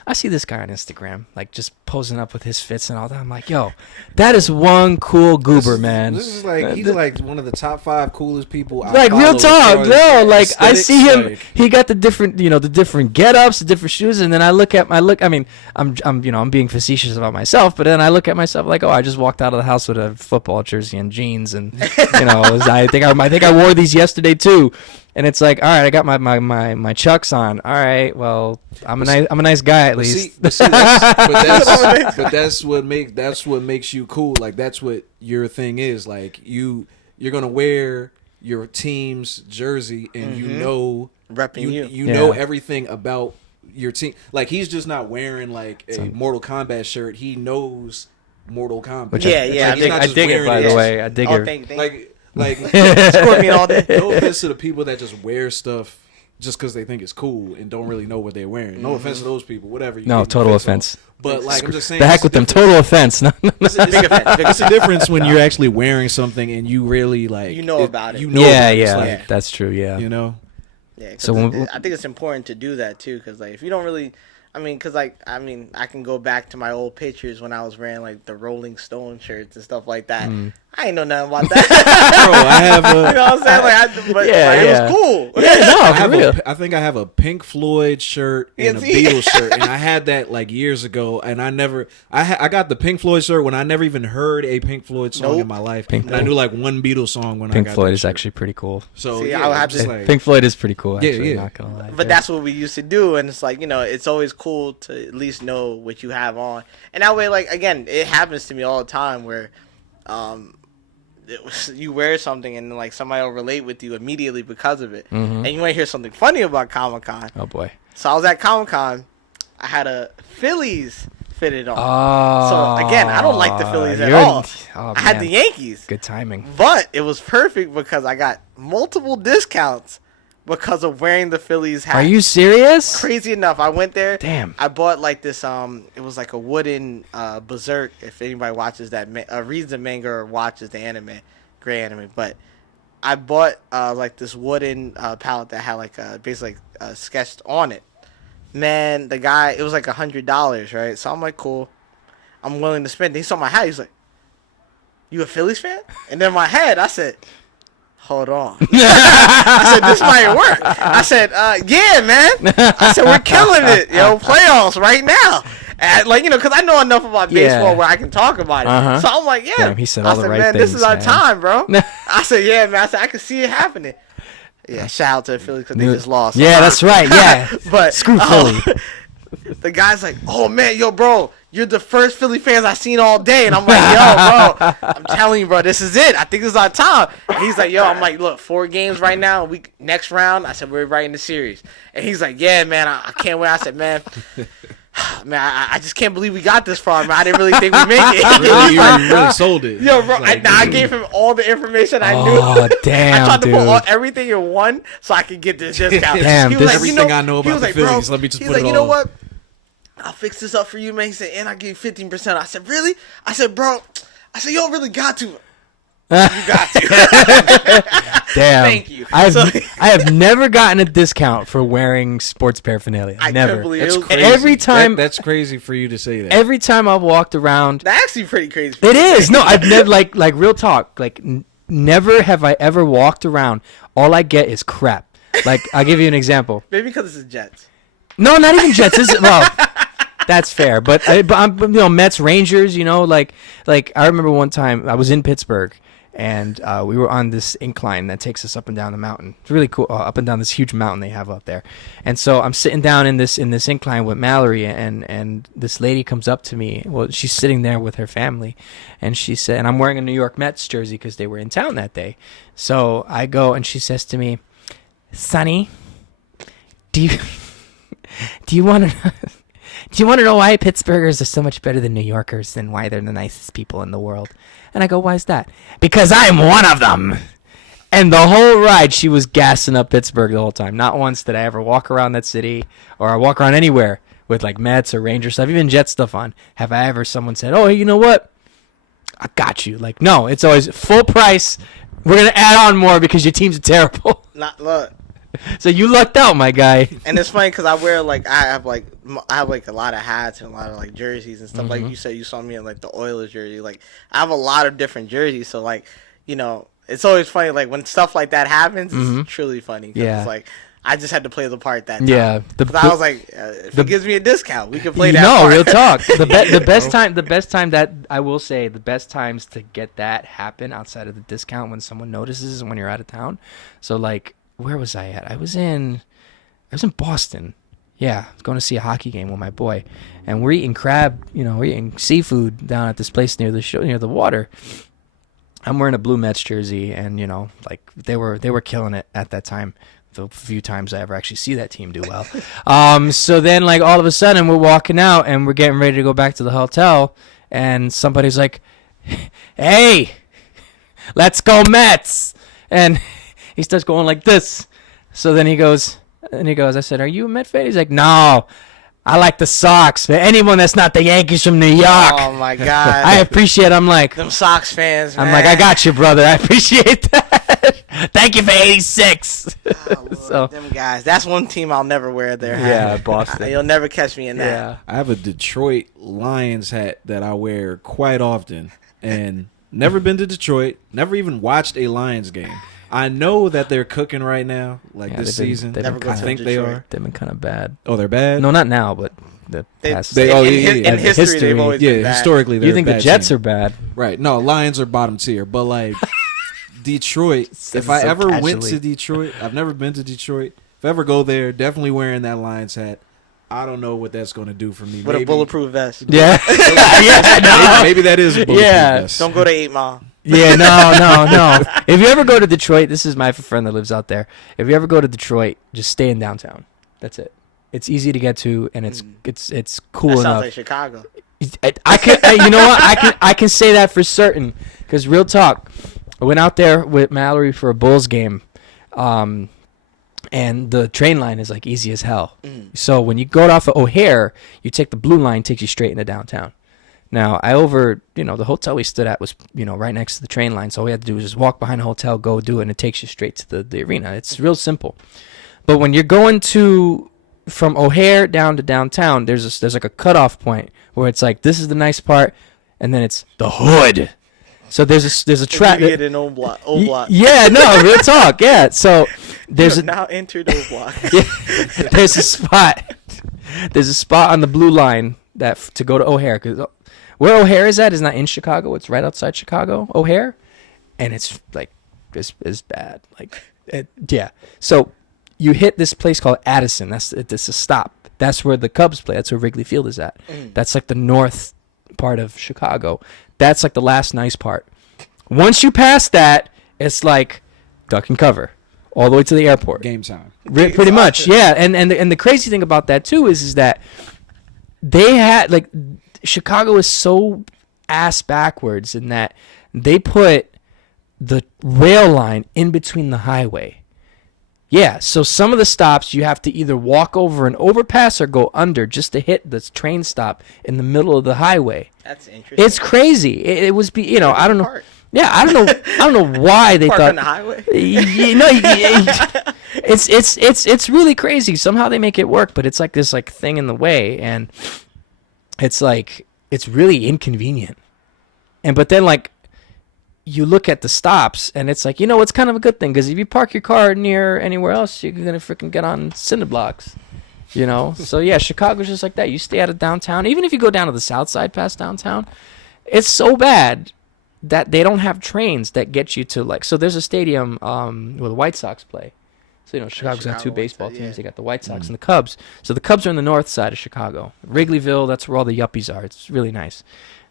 I see this guy on Instagram like just posing up with his fits and all that. I'm like, yo, that is one cool goober, man. This is like he's like one of the top 5 coolest people. Like real talk, no. Like I see him. Like, he got the different, the different get-ups, the different shoes, and then I look. I mean, I'm being facetious about myself, but then I look at myself like, oh, I just walked out of the house with a football jersey and jeans, and I think I wore these yesterday too. And it's like, all right, I got my Chucks on. All right, well, I'm a nice guy at least. That's what makes you cool. Like that's what your thing is. Like you're gonna wear your team's jersey, and you know everything about your team. Like he's just not wearing like a Mortal Kombat shirt. He knows Mortal Kombat. I dig it. By the way, I dig it. Like Scorpion all day. No offense to the people that just wear stuff just because they think it's cool and don't really know what they're wearing. No offense to those people, whatever. You No, get total your face offense. off. But like I'm just saying, The heck with them. Total offense. No, no, no. It's a difference when you're actually wearing something and you really like about it. You know Yeah, about it. It's yeah, like, that's true. Yeah. you know. Yeah, So I think it's important to do that too, because like if you don't really, I can go back to my old pictures when I was wearing like the Rolling Stone shirts and stuff like that. I ain't know nothing about that. Bro, I have you know what I'm saying? It was cool. Yeah, no, for real. I think I have a Pink Floyd shirt and a Beatles shirt, and I had that like years ago, and I got the Pink Floyd shirt when I never even heard a Pink Floyd song in my life, I knew like one Beatles song when Pink I got Floyd that is shirt. actually pretty cool. So See, yeah, I would have I'm just to- like, Pink Floyd is pretty cool. Actually, yeah. not gonna lie. But that's what we used to do, and it's like, you know, it's always cool to at least know what you have on, and that way, like, again, it happens to me all the time where, you wear something and like somebody will relate with you immediately because of it, and you want to hear something funny about Comic-Con. Oh boy. So I was at Comic-Con, I had a Phillies fitted on. Oh. So again, I don't like the Phillies at you're- all. Oh, I had man. the Yankees. Good timing. But it was perfect because I got multiple discounts because of wearing the Phillies hat. Are you serious? Crazy enough, I went there. Damn. I bought like this. It was like a wooden Berserk. If anybody watches that, reads the manga or watches the anime, great anime. But I bought like this wooden palette that had like basically sketched on it. Man, the guy, it was like $100, right? So I'm like, cool. I'm willing to spend. He saw my hat. He's like, "You a Phillies fan?" And then in my head, I said, "Hold on." I said, "This might work." I said, "Yeah, man." I said, "We're killing it, yo, playoffs right now." And like, you know, because I know enough about baseball where I can talk about it. So I'm like, "Yeah." Damn, he said all the right "Man, this is things, our man." time, bro." I said, "Yeah, man." I said, "I can see it happening." Yeah, shout out to the Phillies because they just lost. Yeah, that's right. Yeah. But Screw Philly. the guy's like, "Oh man, yo, bro, you're the first Philly fans I've seen all day," and I'm like, "Yo, bro, I'm telling you, bro, this is it. I think this is our time." And he's like, "Yo," I'm like, "Look, 4 games right now. Next round." I said, "We're right in the series," and he's like, "Yeah, man, I can't wait." I said, "Man." Man, I just can't believe we got this far, man. I didn't really think we'd make it. you really sold it. Yo, bro, Like, I gave him all the information I knew. Oh, damn, I tried to dude. put everything in one so I could get this discount. Damn, He was this- Everything I know he about was the like, bro, Phillies, let me just he's put like, it "You know all." what? I'll fix this up for you, man." He said, "And I'll give you 15%. I said, "Really?" I said, "Bro," I said, "You don't really got to." You got to. Damn. Thank you. I So- have never gotten a discount for wearing sports paraphernalia. I never. couldn't believe That's it. Was, crazy. Every time- that's crazy for you to say that. Every time I've walked around, That's actually pretty crazy. it is. No, I've never like real talk. Like never have I ever walked around. All I get is crap. Like I'll give you an example. Maybe because it's the Jets. No, not even Jets. Well, that's fair. But I'm, you know, Mets, Rangers. You know, like I remember one time I was in Pittsburgh. And we were on this incline that takes us up and down the mountain. It's really cool, up and down this huge mountain they have up there. And so I'm sitting down in this incline with Mallory, and this lady comes up to me. Well, she's sitting there with her family, and she said, and I'm wearing a New York Mets jersey because they were in town that day. So I go, and she says to me, "Sonny, do you want to know why Pittsburghers are so much better than New Yorkers and why they're the nicest people in the world?" And I go, "Why is that?" "Because I'm one of them." And the whole ride, she was gassing up Pittsburgh the whole time. Not once did I ever walk around that city or I walk around anywhere with like Mets or Rangers stuff, even Jet stuff on. Have I ever someone said, "Oh, you know what? I got you." Like, no, it's always full price. We're going to add on more because your teams are terrible. Look. So you lucked out, my guy. And it's funny because I wear like I have like a lot of hats and a lot of like jerseys and stuff. Like you said, you saw me in like the Oilers jersey. Like I have a lot of different jerseys. So like, you know, it's always funny. Like when stuff like that happens, it's truly funny. 'Cause Yeah. It's like I just had to play the part that time. Yeah. 'Cause I was like, if it gives me a discount, we can play that. No, part. real talk. The best time that I will say the best times to get that happen outside of the discount when someone notices is when you're out of town. So like, where was I at? I was in Boston. Yeah, I was going to see a hockey game with my boy, and we're eating crab. You know, we're eating seafood down at this place near the water. I'm wearing a Blue Mets jersey, and you know, like they were killing it at that time. The few times I ever actually see that team do well. So then, like all of a sudden, we're walking out and we're getting ready to go back to the hotel, and somebody's like, "Hey, let's go Mets!" And he starts going like this. So then he goes, And he goes, I said, are you a Met fan? He's like, no, I like the Sox, man. Anyone that's not the Yankees from New York. Oh my God. I appreciate. I'm like, them Sox fans. Man. I'm like, I got you, brother. I appreciate that. Thank you for '86. Oh, Lord, So them guys. That's one team I'll never wear their hat. yeah, Boston. You'll never catch me in that. Yeah. I have a Detroit Lions hat that I wear quite often, and never been to Detroit. Never even watched a Lions game. I know that they're cooking right now, like Yeah, this they've been- season. they've been I think they Detroit. are. They've been kind of bad. Oh, they're bad. No, not now, but the past. they- oh, yeah, yeah, in history, they've always been Yeah, bad. historically, they're you think a the bad Jets team. are bad? Right? No, Lions are bottom tier, but like Detroit. If I so ever went casually. to Detroit, I've never been to Detroit. If I ever go there, definitely wearing that Lions hat. I don't know what that's going to do for me. With a bulletproof vest. Yeah. Yeah. No. Maybe that is a bulletproof Yeah. vest. Don't go to 8 Mile. Yeah, no. If you ever go to Detroit, this is my friend that lives out there. If you ever go to Detroit, just stay in downtown. That's it. It's easy to get to, and it's cool That sounds enough. like Chicago. I can, you know what? I can say that for certain. Because real talk, I went out there with Mallory for a Bulls game, and the train line is like easy as hell. So when you go off of O'Hare, you take the blue line, takes you straight into downtown. Now, the hotel we stood at was, right next to the train line. So all we had to do was just walk behind the hotel, go do it, and it takes you straight to the arena. It's real simple. But when you're going from O'Hare down to downtown, there's like a cutoff point where it's like, this is the nice part, and then it's the hood. So there's a track. You get an old block. Yeah, no, real talk. Yeah. So there's You have now entered old block. there's a spot. There's a spot on the blue line to go to O'Hare, because where O'Hare is at is not in Chicago. It's right outside Chicago, O'Hare, and it's like it's bad. Yeah. So you hit this place called Addison. That's a stop. That's where the Cubs play. That's where Wrigley Field is at. That's like the north part of Chicago. That's like the last nice part. Once you pass that, it's like duck and cover all the way to the airport. Game time. Pretty much, yeah. And the crazy thing about that too is that they had Chicago is so ass backwards in that they put the rail line in between the highway. Yeah, so some of the stops you have to either walk over an overpass or go under just to hit the train stop in the middle of the highway. That's interesting. It's crazy. It was I don't know. Park. Yeah, I don't know why they Park thought on the highway. It's really crazy. Somehow they make it work, but it's like this thing in the way, and it's really inconvenient. But then you look at the stops, and it's it's kind of a good thing, because if you park your car near anywhere else, you're gonna freaking get on cinder blocks. So yeah, Chicago's just like that. You stay out of downtown, even if you go down to the south side past downtown, it's so bad that they don't have trains that get you to so there's a stadium where the White Sox play. So Chicago's got two Chicago baseball White Sox, teams. yeah. They got the White Sox and the Cubs. So the Cubs are on the north side of Chicago. Wrigleyville, that's where all the yuppies are. It's really nice.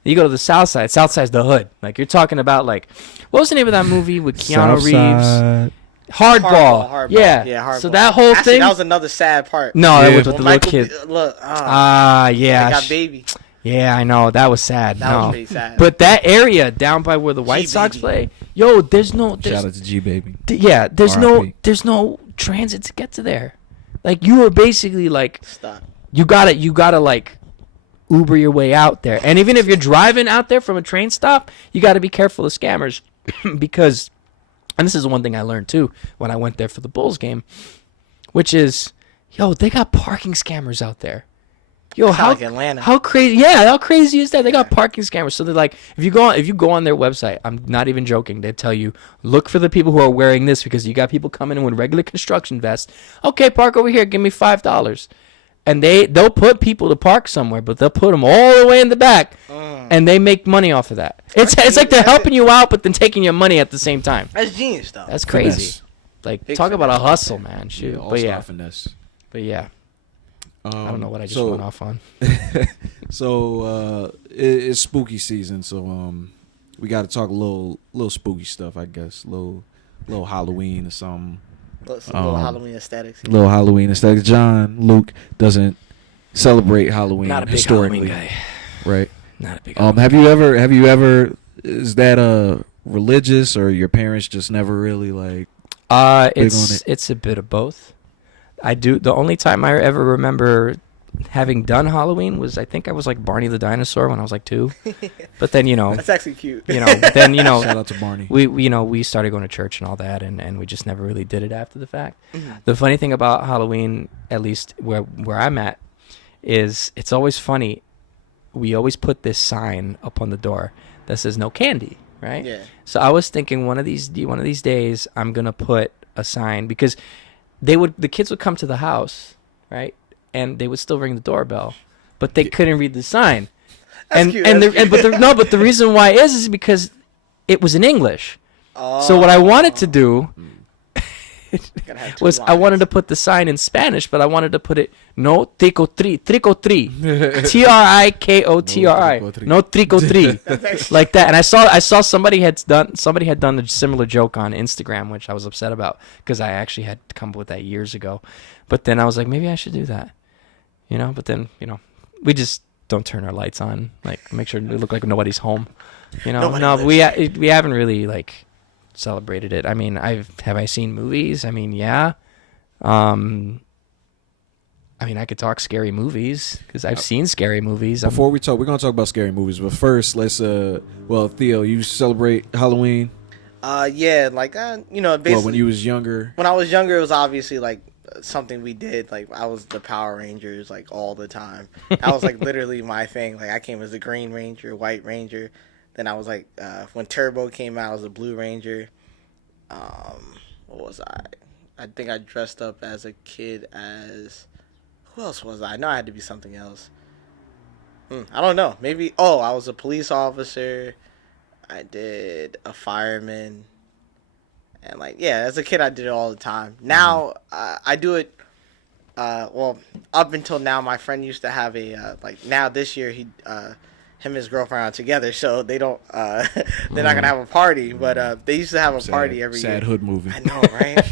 You go to the south side. South side's the hood. You're talking about what was the name of that movie with Keanu Reeves? Hardball. Yeah, Yeah. Hardball. So that whole Actually, thing. that was another sad part. No, that Yeah. was with the little kid. Look, Yeah. they got baby. Yeah, I know. That was sad. That was pretty sad. But that area down by where the White Sox play, there's no. Shout out to G Baby. There's RIP. no transit to get to there. You are basically Stop. you gotta Uber your way out there. And even if you're driving out there from a train stop, you gotta be careful of scammers because, and this is one thing I learned too when I went there for the Bulls game, which is, they got parking scammers out there. Sound like Atlanta. How crazy? Yeah, how crazy is that? They got parking scammers. So they're if you go on their website, I'm not even joking. They tell you look for the people who are wearing this, because you got people coming in with regular construction vests. Okay, park over here. Give me $5, and they'll put people to park somewhere, but they'll put them all the way in the back, and they make money off of that. It's like they're helping you out, but then taking your money at the same time. That's genius, though. That's crazy. Finesse. Talk about a finesse. hustle, man. Shoot. All-star finesse. But yeah. I don't know what I just so- went off on. So it's spooky season, so we got to talk a little spooky stuff, I guess. Little Halloween or something. Some little Halloween aesthetics. Little Halloween aesthetic. Luke doesn't celebrate Halloween Not a big historically, Halloween guy. right? Not a big. Have you ever? Is that religious, or your parents just never really big on it? It's a bit of both. I do. The only time I ever remember having done Halloween was, I think I was like Barney the dinosaur when I was like 2. But then, That's actually cute. but then, Shout out to Barney. we started going to church and all that, and we just never really did it after the fact. Mm-hmm. The funny thing about Halloween, at least where I'm at, is it's always funny. We always put this sign up on the door that says no candy, right? Yeah. So I was thinking one of these days I'm gonna put a sign, because the kids would come to the house, right? And they would still ring the doorbell, but they couldn't read the sign. That's cute, that's cute. But the reason why is because it was in English. Oh. So what I wanted to do Gotta have 2 was I lines. wanted to put the sign in Spanish, but I wanted to put it no tricotri, tricotri, trikotri, no tricotri, like that. And I saw somebody had done a similar joke on Instagram, which I was upset about, because I actually had come up with that years ago. But then I was like, maybe I should do that, But then we just don't turn our lights on, like make sure it look like nobody's home, Nobody No, lives. we haven't really like celebrated it. I mean, have I seen movies? I mean, yeah. I mean, I could talk scary movies because I've seen scary movies. Before we talk, we're gonna talk about scary movies, but first, let's Theo, you celebrate Halloween? Yeah, like basically. Well, when you was younger. When I was younger, it was obviously like something we did. Like I was the Power Rangers like all the time. That was like literally my thing. Like I came as the Green Ranger, White Ranger. Then I was like, when Turbo came out, I was a Blue Ranger. What was I? I think I dressed up as a kid as... Who else was I? I know I had to be something else. I don't know. Maybe... Oh, I was a police officer. I did a fireman. And like, yeah, as a kid, I did it all the time. Now, I do it... well, up until now, my friend used to have a... now this year, him and his girlfriend are together, so they don't they're not gonna have a party, but they used to have a party every year. Sad hood movie. I know, right?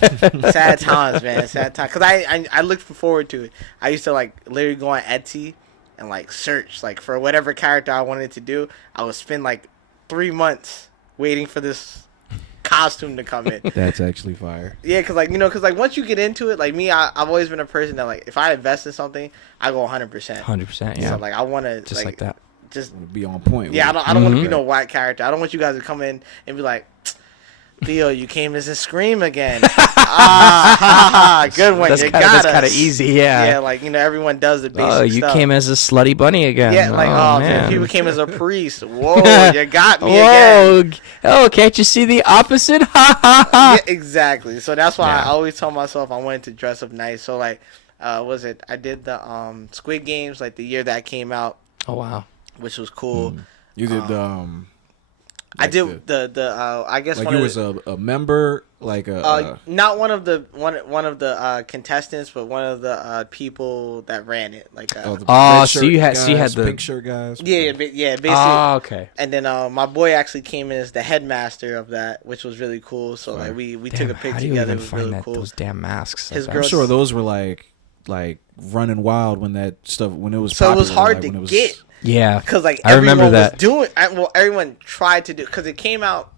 Sad times, man. Sad times. Because I looked forward to it. I used to like literally go on Etsy and like search like for whatever character I wanted to do. I would spend like 3 months waiting for this costume to come in. That's actually fire. Yeah, because once you get into it, like me, I've always been a person that like if I invest in something, I go 100%. 100%, yeah. So like I want to Just like that. Just Be on point. yeah, with I don't want to be Mhm. no white character. I don't want you guys to come in and be like, Theo, you came as a Scream again. Good one. That's You kind got of us. easy, yeah. Yeah, like everyone does the basic Oh, you stuff. came as a slutty bunny again. Yeah, like man. people came as a priest. Whoa, you got me again. Whoa! Oh, can't you see the opposite? Ha ha ha! Yeah, exactly. So that's why Yeah. I always tell myself I wanted to dress up nice. So like, was it? I did the Squid Games like the year that came out, Oh wow! which was cool. You did I did the I guess like one you of was the, a member, like not one of the contestants, but one of the people that ran it. Like the Oh, red so shirt you had- so you had guys, the- pink shirt guys. yeah, basically. Oh, okay. And then my boy actually came in as the headmaster of that, which was really cool. So like we Damn, took a pic how do you together. It even was find really that cool. those damn masks? His Like girl- I'm sure those were like running wild when that stuff when it was. So it was popular, hard like, to when it was- that? get. Yeah, Because like I remember everyone was that. doing, everyone tried to do. Because it came out,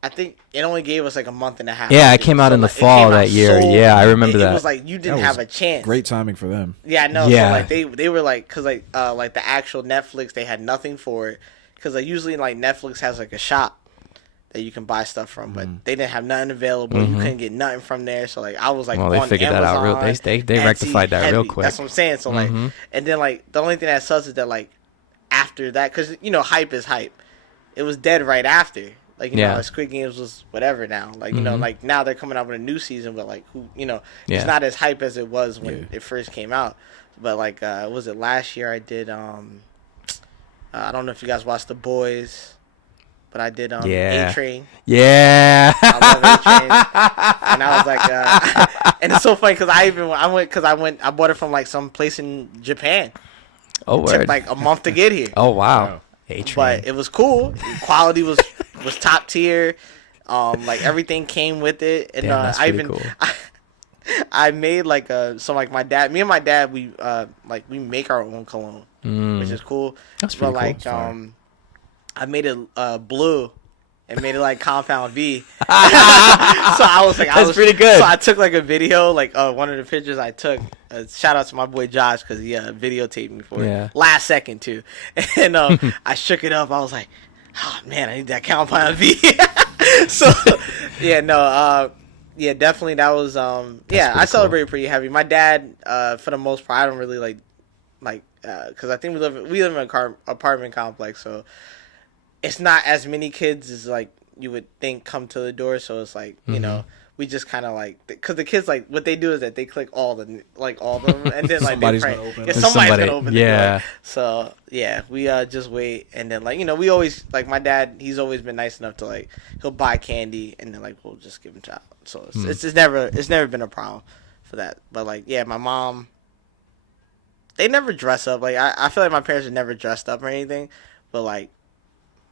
I think it only gave us like a month and a half. Yeah, to it do. came out in the like, it fall came out that year. Yeah, I remember It that. was like you didn't That have was a chance. Great timing for them. Yeah, no. Yeah. So like they were like, because like the actual Netflix, they had nothing for it. Because like usually like Netflix has like a shop that you can buy stuff from, but they didn't have nothing available. You couldn't get nothing from there. So like I was like, Well, they on figured that out real. Amazon, They Etsy, rectified that real heavy. quick. That's what I'm saying. So like, Mhm. and then like the only thing that sucks is that like after that, because hype is hype. It was dead right after. Like Yeah. like Squid Games was whatever now. Like like now they're coming out with a new season, but like who Yeah. it's not as hype as it was when Yeah. it first came out. But like was it last year? I did I don't know if you guys watched The Boys, but I did Yeah. A-Train. Yeah. I love A-Train. And I was like and it's so funny because I bought it from like some place in Japan. Oh, It took word. like a month to get here. Oh wow. Wow. A-Train. But it was cool. Quality was top tier. Like everything came with it, and Damn, that's I pretty even cool. I made like my dad, me and my dad, we make our own cologne, which is cool. That's But pretty like cool. I made it blue, and made it like Compound V. So I was like, That's pretty good. So I took like a video, like one of the pictures I took. Shout out to my boy Josh because he videotaped me for it last second too. And I shook it up. I was like, oh man, I need that Compound V. So yeah, no, yeah, definitely that was yeah. I celebrate pretty heavy. My dad, for the most part, I don't really like because I think we live in an apartment complex, so it's not as many kids as like you would think come to the door. So it's like you know, we just kind of like because the kids like what they do is that they click all of them, and then like somebody's they pray. gonna open Yeah, it. somebody's gonna open the Yeah. door. So yeah, we just wait, and then like you know, we always like my dad. He's always been nice enough to like he'll buy candy, and then like we'll just give him to. So it's never been a problem for that. But like yeah, my mom. They never dress up. Like I feel like my parents have never dressed up or anything, but like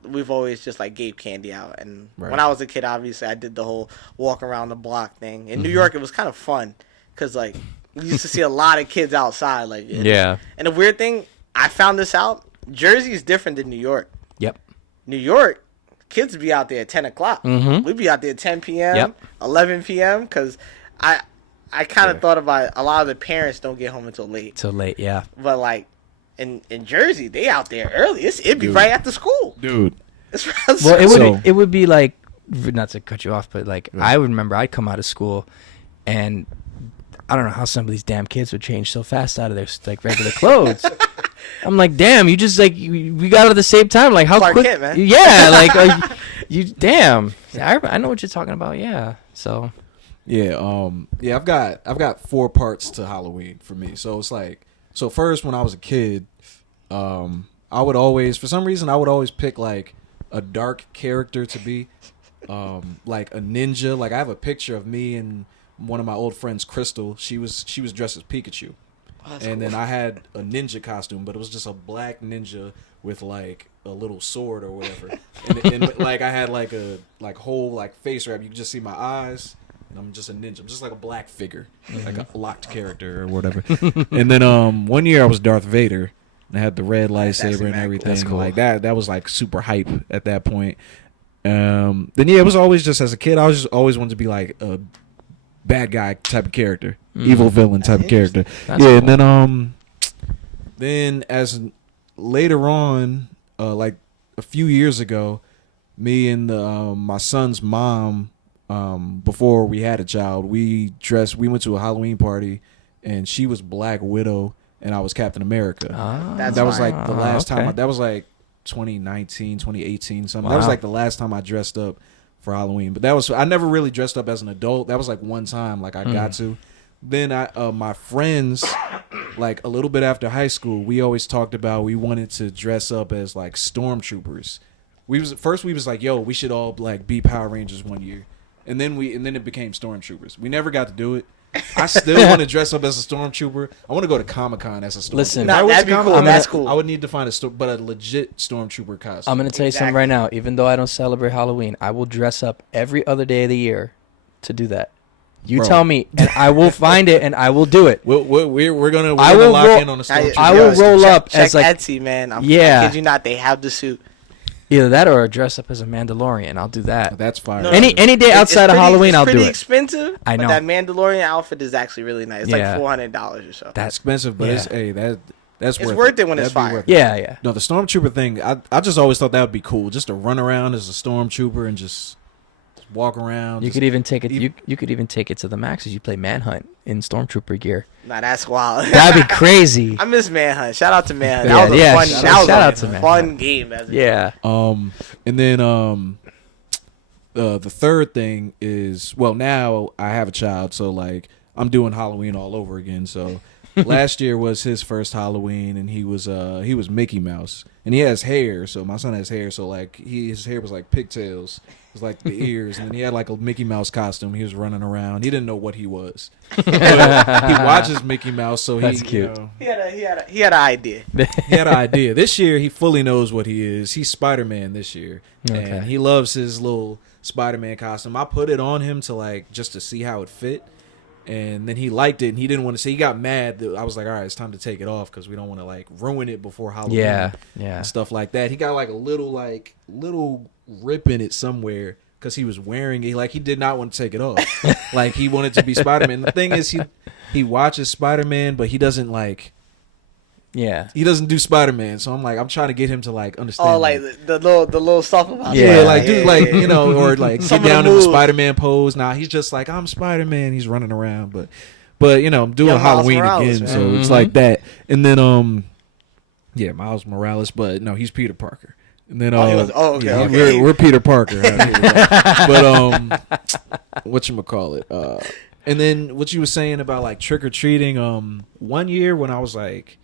we've always just like gave candy out. And when I was a kid, obviously I did the whole walk around the block thing. In New York, it was kind of fun because like we used to see a lot of kids outside. Like Yeah. And the weird thing, I found this out. Jersey is different than New York. Yep. New York, kids be out there at 10 o'clock. We'd be out there at 10 p.m., 11 p.m. because I kind of thought about it. A lot of the parents don't get home until late. Till late, yeah. But like in Jersey, they out there early. It'd be right after school. Dude. Well, it would be like, not to cut you off, but like I would remember I'd come out of school, and I don't know how some of these damn kids would change so fast out of their like regular clothes. I'm like, damn, you just like we got out at the same time. Like how Clark quick? Kent, man. Yeah, like you damn. I know what you're talking about. Yeah, so. Yeah, yeah, I've got 4 parts to Halloween for me. So it's like, so first when I was a kid, I would always, for some reason, I would always pick like a dark character to be, like a ninja. Like I have a picture of me and one of my old friends, Crystal. She was dressed as Pikachu, and cool. then I had a ninja costume, but it was just a black ninja with like a little sword or whatever, and like I had like a whole like face wrap. You could just see my eyes. And I'm just a ninja. I'm just like a black figure, like a locked character or whatever. And then one year I was Darth Vader, and I had the red lightsaber and everything. That's cool. Like that was like super hype at that point. Then yeah, it was always just as a kid. I was just always wanted to be like a bad guy type of character, evil villain type of character. That's yeah, cool. and then as later on, like a few years ago, me and my son's mom. Before we had a child, we went to a Halloween party, and she was Black Widow and I was Captain America. That was like the last time that was like 2019, 2018 something. That was like the last time I dressed up for Halloween. But I never really dressed up as an adult. That was like one time like I got to. Then my friends, like a little bit after high school, we always talked about we wanted to dress up as like stormtroopers. We was like, yo, we should all like be Power Rangers one year. And then it became stormtroopers. We never got to do it. I still want to dress up as a stormtrooper. I want to go to Comic-Con as a stormtrooper. Listen, that'd be cool. That's cool. I would need to find a legit stormtrooper costume. I'm going to tell you something right now. Even though I don't celebrate Halloween, I will dress up every other day of the year to do that. You tell me, and I will find it, and I will do it. We're gonna lock in on the stormtrooper. I will roll up check as like Etsy, man. I kid you not, they have the suit. Either that or dress up as a Mandalorian. I'll do that. That's fine. No, any day outside of Halloween, I'll do it. It's pretty expensive. I know. But that Mandalorian outfit is actually really nice. It's like $400 or so. That's expensive, but yeah. that's it's worth it when it's fire. Yeah. No, the stormtrooper thing, I just always thought that would be cool, just to run around as a stormtrooper and just walk around. You could even take it. You could even take it to the max as you play Manhunt in stormtrooper gear. Nah, that's wild. That'd be crazy. I miss Manhunt. Shout out to Manhunt. Yeah, That was a fun. shout out to fun Manhunt. game. Yeah. And then the third thing is, well, now I have a child, so like I'm doing Halloween all over again. So last year was his first Halloween, and he was Mickey Mouse, and he has hair. So my son has hair, so like his hair was like pigtails. It was like the ears, and then he had like a Mickey Mouse costume. He was running around. He didn't know what he was. But he watches Mickey Mouse, so that's cute. You know, he had an idea. He had an idea. This year, he fully knows what he is. He's Spider-Man this year, and he loves his little Spider-Man costume. I put it on him to like just to see how it fit, And then he liked it, and he didn't want to say. He got mad that I was like, all right, it's time to take it off because we don't want to like ruin it before Halloween. Yeah. And stuff like that. He got like a little rip in it somewhere because he was wearing it. Like he did not want to take it off. Like he wanted to be Spider-Man. The thing is, he watches Spider-Man, but he doesn't like. Yeah. He doesn't do Spider-Man, so I'm trying to get him to like understand. Oh, like the little stuff about yeah, it. like dude, like you know, or like Some get of down the in the moves. Spider-Man pose. Nah, he's just like I'm Spider-Man. He's running around, but you know, I'm doing Young Miles Halloween Morales, again, man. so it's like that. And then yeah, Miles Morales, but no, he's Peter Parker. And then okay, yeah, okay. we're Peter Parker. But whatchamacallit? And then what you were saying about like trick or treating. One year when I was like,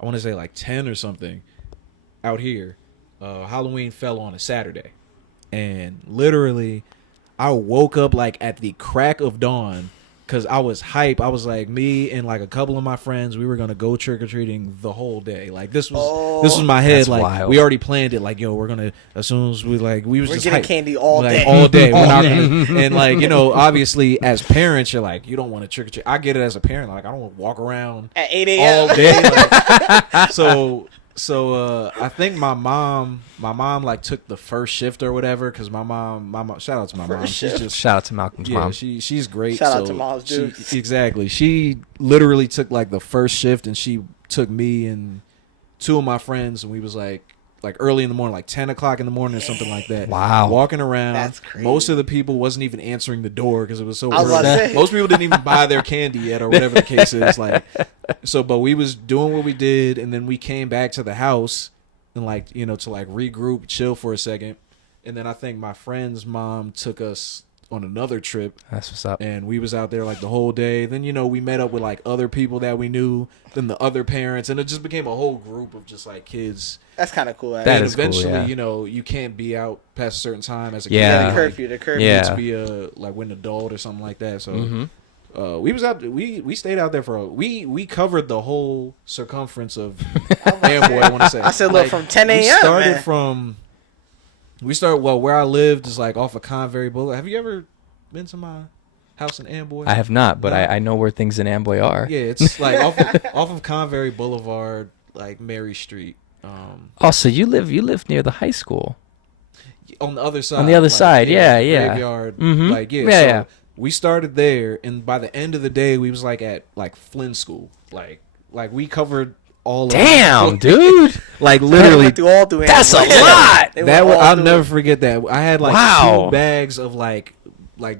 I want to say like 10 or something, out here, Halloween fell on a Saturday, and literally, I woke up like at the crack of dawn. Cause I was hype. I was like, me and like a couple of my friends, we were gonna go trick or treating the whole day. Like this was my head. That's like wild. we already planned it. Like yo, we're gonna as soon as we We're just getting hyped. candy all Like, day. all day. We're All not day. gonna, and like you know, obviously as parents, you're like you don't want to trick or treat. I get it as a parent. Like I don't want to walk around At 8 a.m. all day. Like, so I think my mom like took the first shift or whatever because my mom shout out to my mom. First She's shift. just Shout out to Malcolm's yeah, mom. she's great. Shout out so to Mom's dude. Exactly. She literally took like the first shift, and she took me and two of my friends, and we was like early in the morning, like 10 o'clock in the morning or something like that. Wow. Walking around. That's crazy. Most of the people wasn't even answering the door because it was so I was about to early. say. Most people didn't even buy their candy yet or whatever the case is. Like, so, but we was doing what we did, and then we came back to the house and like, you know, to like regroup, chill for a second. And then I think my friend's mom took us on another trip, That's what's up. and we was out there like the whole day. Then, you know, we met up with like other people that we knew, then the other parents, and it just became a whole group of just like kids. That's kind of cool. That And is cool, eventually, yeah. you know, you can't be out past a certain time as a Yeah. kid. The curfew. Like, The curfew. you Yeah. need to be like when an adult or something like that. So Mm-hmm. we was out. We stayed out there for we covered the whole circumference of Amboy. I want to say. I said, look, from 10 We a.m., started man. from. We started where I lived is like off of Convery Boulevard. Have you ever been to my house in Amboy? I have not, but No. I know where things in Amboy are. Yeah, it's like off of Convery Boulevard, like Mary Street. Oh, so you live near the high school. On the other side. On the other like, side, yeah, the yeah. Graveyard, Mhm. like yeah. Yeah, So yeah. we started there, and by the end of the day, we was like at like Flynn School, like we covered all. Damn, of dude. like They literally. went through all through That's a Amboy. lot! They That went all I'll through never it. forget that. I had like Wow. 2 bags of like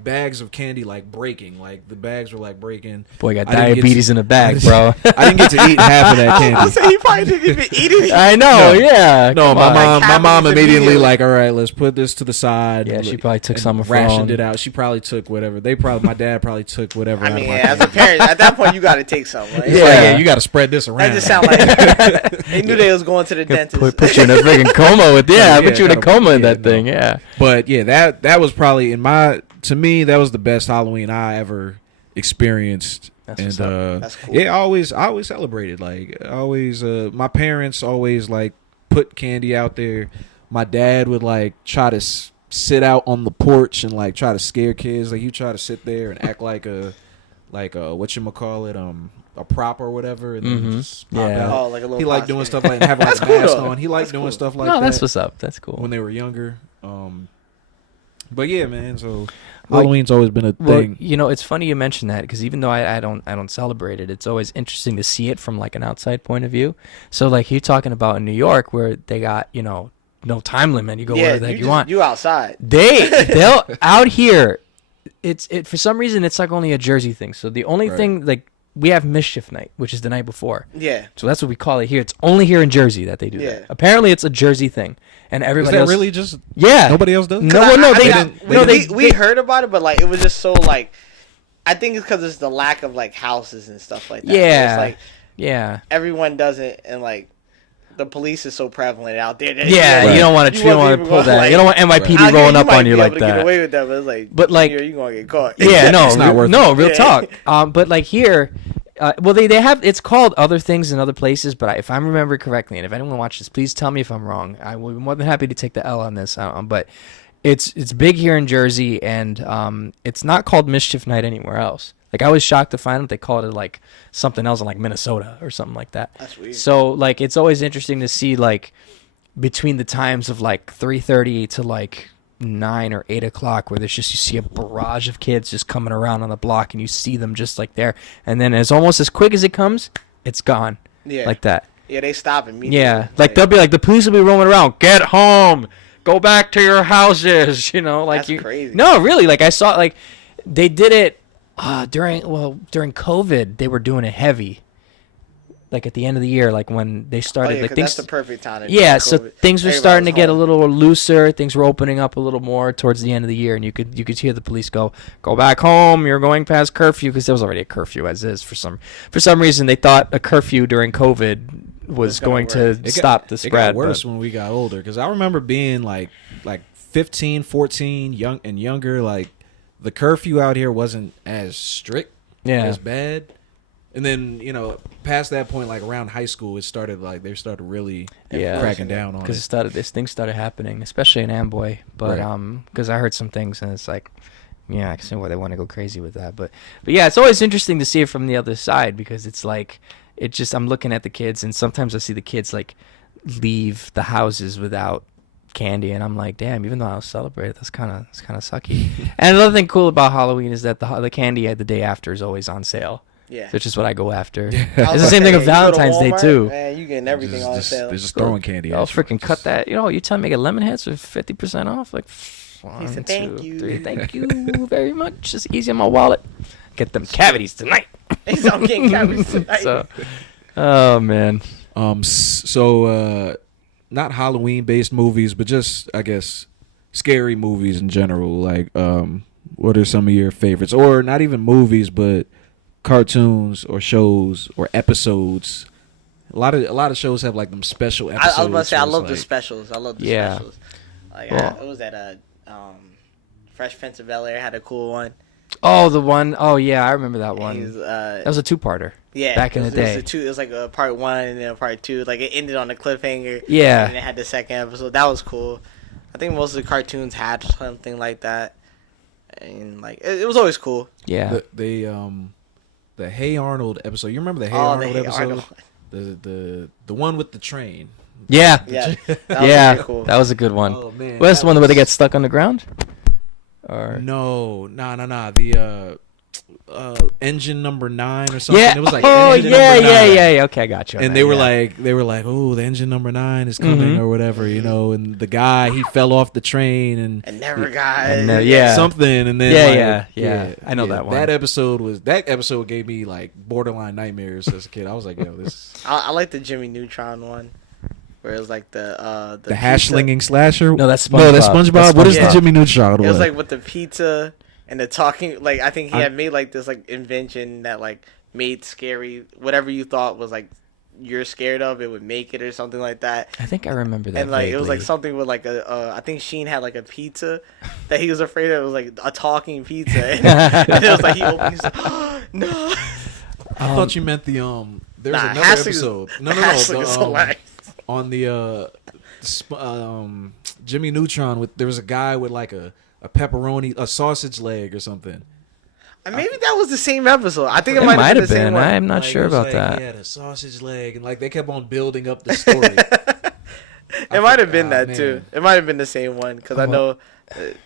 bags of candy like breaking. Like the bags were like breaking. Boy, got I didn't get diabetes to- in a bag, bro. I didn't get to eat half of that I candy. say he probably didn't even eat it. I know, No. yeah. No, Come my on. mom. My mom Cavities immediately immediately. like, all right, let's put this to the side. Yeah, she probably took and some of her rationed own. it out. She probably took whatever. My dad probably took whatever. I out mean, of my yeah, as a candy. parent, at that point, you got to take something. Right? It's Yeah. like, yeah, you got to spread this around. That just sound like they knew they was going to the dentist. Put you in a friggin' coma with Yeah, put you in a gotta- coma in yeah, that thing, no. yeah. But yeah, that was probably to me that was the best Halloween I ever experienced. That's And what's up. That's cool. yeah, I always celebrated. Like my parents always like put candy out there. My dad would like try to sit out on the porch and like try to scare kids. Like he try to sit there and act like a whatchamacallit, a prop or whatever, and then Mhm. just pop Yeah. out. Oh, like a little He liked prostitute. doing stuff like having like a cool, mask though. on. He liked That's doing cool. stuff like No, that that's what's up. That's cool. when they were younger. But yeah, man. So Well, Halloween's always been a Well, thing. you know, it's funny you mention that because even though I don't celebrate it, it's always interesting to see it from like an outside point of view. So like you're talking about in New York where they got, you know, no time limit. You go Yeah, wherever the heck you want. You outside. They'll out here. It's for some reason it's like only a Jersey thing. So the only Right. thing like we have Mischief Night, which is the night before. Yeah. So that's what we call it here. It's only here in Jersey that they do Yeah. that. Apparently it's a Jersey thing, and Is everybody that else. really just Yeah. nobody else does? No, well, no, I they think didn't. we heard about it, but like it was just so like, I think it's because it's the lack of like houses and stuff like that. Yeah. It's like Yeah. everyone does it, and like the police is so prevalent out there. That Yeah, Right. you don't want to. You don't want to even pull go, that. like, You don't want NYPD out here, rolling up might on you be like able to Get that. away with that, but it's like, But, like- you gonna get caught. Yeah, no, It's not worth no, real Yeah. talk. But like here, well, they have. It's called other things in other places, but if I remember correctly, and if anyone watches this, please tell me if I'm wrong. I will be more than happy to take the L on this. But it's big here in Jersey, and it's not called Mischief Night anywhere else. Like I was shocked to find out they called it like something else in like Minnesota or something like that. That's weird. So like it's always interesting to see like between the times of like 3:30 to like 9 or 8 o'clock where there's just you see a barrage of kids just coming around on the block and you see them just like there, and then it's almost as quick as it comes, it's gone. Yeah. Like that. Yeah, they stop immediately. Yeah, like they'll be like the police will be roaming around. Get home, go back to your houses. You know, like That's crazy. No, really, like I saw like they did it during COVID. They were doing it heavy. Like at the end of the year, like when they started, like things. That's the perfect time. To Yeah, do so COVID. things were Everybody starting to was get a home. little looser. Things were opening up a little more towards the end of the year, and you could hear the police go back home. You're going past curfew, because there was already a curfew as is. For some reason, they thought a curfew during COVID was going to stop the spread. It got worse when we got older, because I remember being like 15, 14, young and younger. Like the curfew out here wasn't as strict, as bad. And then, past that point, like around high school, they started really cracking down on it. Because things started happening, especially in Amboy. But because I heard some things, and it's like, yeah, I can see why they want to go crazy with that. But yeah, it's always interesting to see it from the other side, because it's like, I'm looking at the kids, and sometimes I see the kids like leave the houses without candy, and I'm like, damn, even though I was celebrated, that's kind of sucky. And another thing cool about Halloween is that the candy the day after is always on sale. Yeah, which is what I go after. It's the same thing with Valentine's Day too. Man, you getting everything on sale. They're just throwing candy. I'll freaking cut that. You telling me I get lemon heads for 50% off? Like, He said, thank you. 3. Thank you very much. It's easy on my wallet. Get them cavities tonight. He's all getting cavities tonight. So, oh man. So not Halloween based movies, but just I guess scary movies in general. Like, what are some of your favorites? Or not even movies, but cartoons or shows or episodes. A lot of shows have like them special episodes. I was about to say, I love the specials. Specials. Like, Well, it was that Fresh Prince of Bel-Air had a cool one. Oh, the one. Oh yeah, I remember that one. That was a 2-parter. Yeah, back in the day. It was like a part 1 and then a part 2. Like it ended on a cliffhanger. Yeah, and it had the second episode. That was cool. I think most of the cartoons had something like that, and like it was always cool. Yeah. The Hey Arnold episode. You remember the Hey Arnold episode? The one with the train. Yeah. That was very cool. That was a good one. Oh man. What's the one where they get stuck on the ground? Or No. The engine number 9 or something. Yeah. It was like engine number 9. Yeah. Okay, I got you. And they were like, oh, the engine number 9 is coming or whatever, And the guy, he fell off the train and never got something. And then I know that one. That episode gave me like borderline nightmares as a kid. I was like, yo, this. I like the Jimmy Neutron one, where it was like the hash slinging slasher. No, that's SpongeBob. No, that's SpongeBob. What is the Jimmy Neutron It one? was like with the pizza and the talking. Like I think he had made like this like invention that like made scary whatever you thought was like you're scared of, it would make it or something like that. I think I remember that. And like vaguely. it was like something with like I think Sheen had like a pizza that he was afraid of. It was like a talking pizza, and it was like he opened. He's like, oh, no. I thought you meant the There's another episode. No. On the Jimmy Neutron there was a guy with like a pepperoni, a sausage leg or something. Maybe that was the same episode. I think it might might have have been. The same one. I'm not sure about like, that. He had a sausage leg, and like they kept on building up the story. It might have been that man. too. It might have been the same one because I know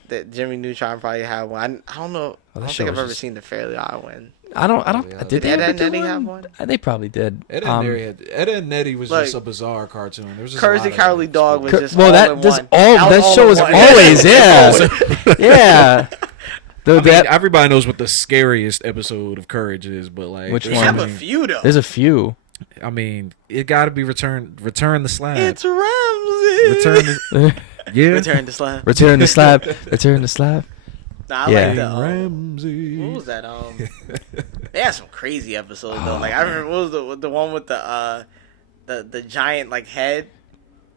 that Jimmy Neutron probably had one. I don't know. I don't think I've ever seen the Fairly Odd one. I don't. Did they Ed ever and do Nettie one? have one? They probably did. Ed and Nettie was like, just a bizarre cartoon. There was just Courage the Cowardly Dog was just all in one. That show was one. always yeah. Everybody knows what the scariest episode of Courage is, but like which They one? have a few though. There's a few. I mean, it got to be Return the Slab. It's Ramsey. Return the Slab. Return the slab. Return the slab. Nah, I like the Ramsey. what was that? They had some crazy episodes though. Like I remember what was the one with the giant like head.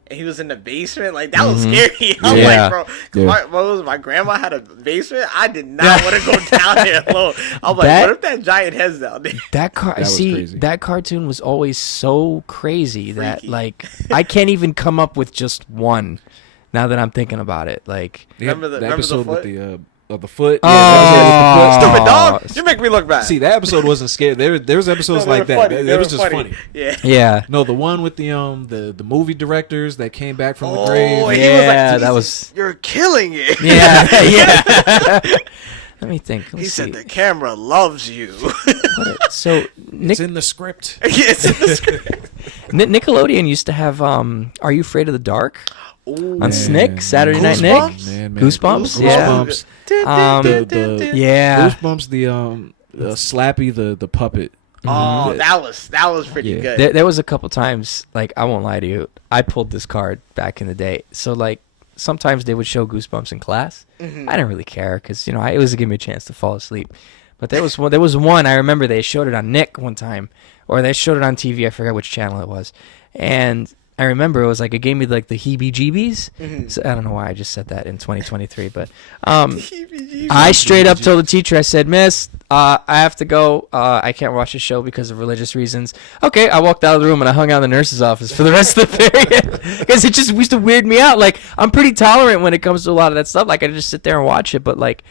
And he was in the basement. Like that was scary. I'm like, bro, my grandma had a basement. I did not want to go down there alone. I'm like, what if that giant head's down there? That crazy. That cartoon was always so crazy that like I can't even come up with just one. Now that I'm thinking about it, like the episode with of the foot. Oh. Yeah, the episode with the foot. Stupid dog. You make me look bad. See, that episode wasn't scary. There was episodes No, they like were that. funny. It was just funny. Yeah. Yeah. No, the one with the movie directors that came back from the Oh, grave. and he was Yeah, like, that "Jesus, was- You're killing it. Yeah. Yeah. Let me think. He Let's said see. the camera loves you. So It's in the script. Yes, in the script. Nickelodeon used to have Are You Afraid of the Dark? Ooh. On Snick, Saturday Night Nick. Goosebumps? Man, Goosebumps? Yeah. Goosebumps. The Yeah. Goosebumps. The Slappy, the puppet. Oh, that was pretty Yeah. good. There was a couple times, like, I won't lie to you, I pulled this card back in the day. So, like, sometimes they would show Goosebumps in class. Mm-hmm. I didn't really care because, it was to give me a chance to fall asleep. But there was one, I remember they showed it on Nick one time, or they showed it on TV, I forget which channel it was. And I remember it was like, it gave me like the heebie-jeebies. Mm-hmm. So I don't know why I just said that in 2023, but I straight up told the teacher, I said, Miss, I have to go. I can't watch the show because of religious reasons. Okay, I walked out of the room and I hung out in the nurse's office for the rest of the period because it just used to weird me out. Like, I'm pretty tolerant when it comes to a lot of that stuff. Like, I just sit there and watch it, but like,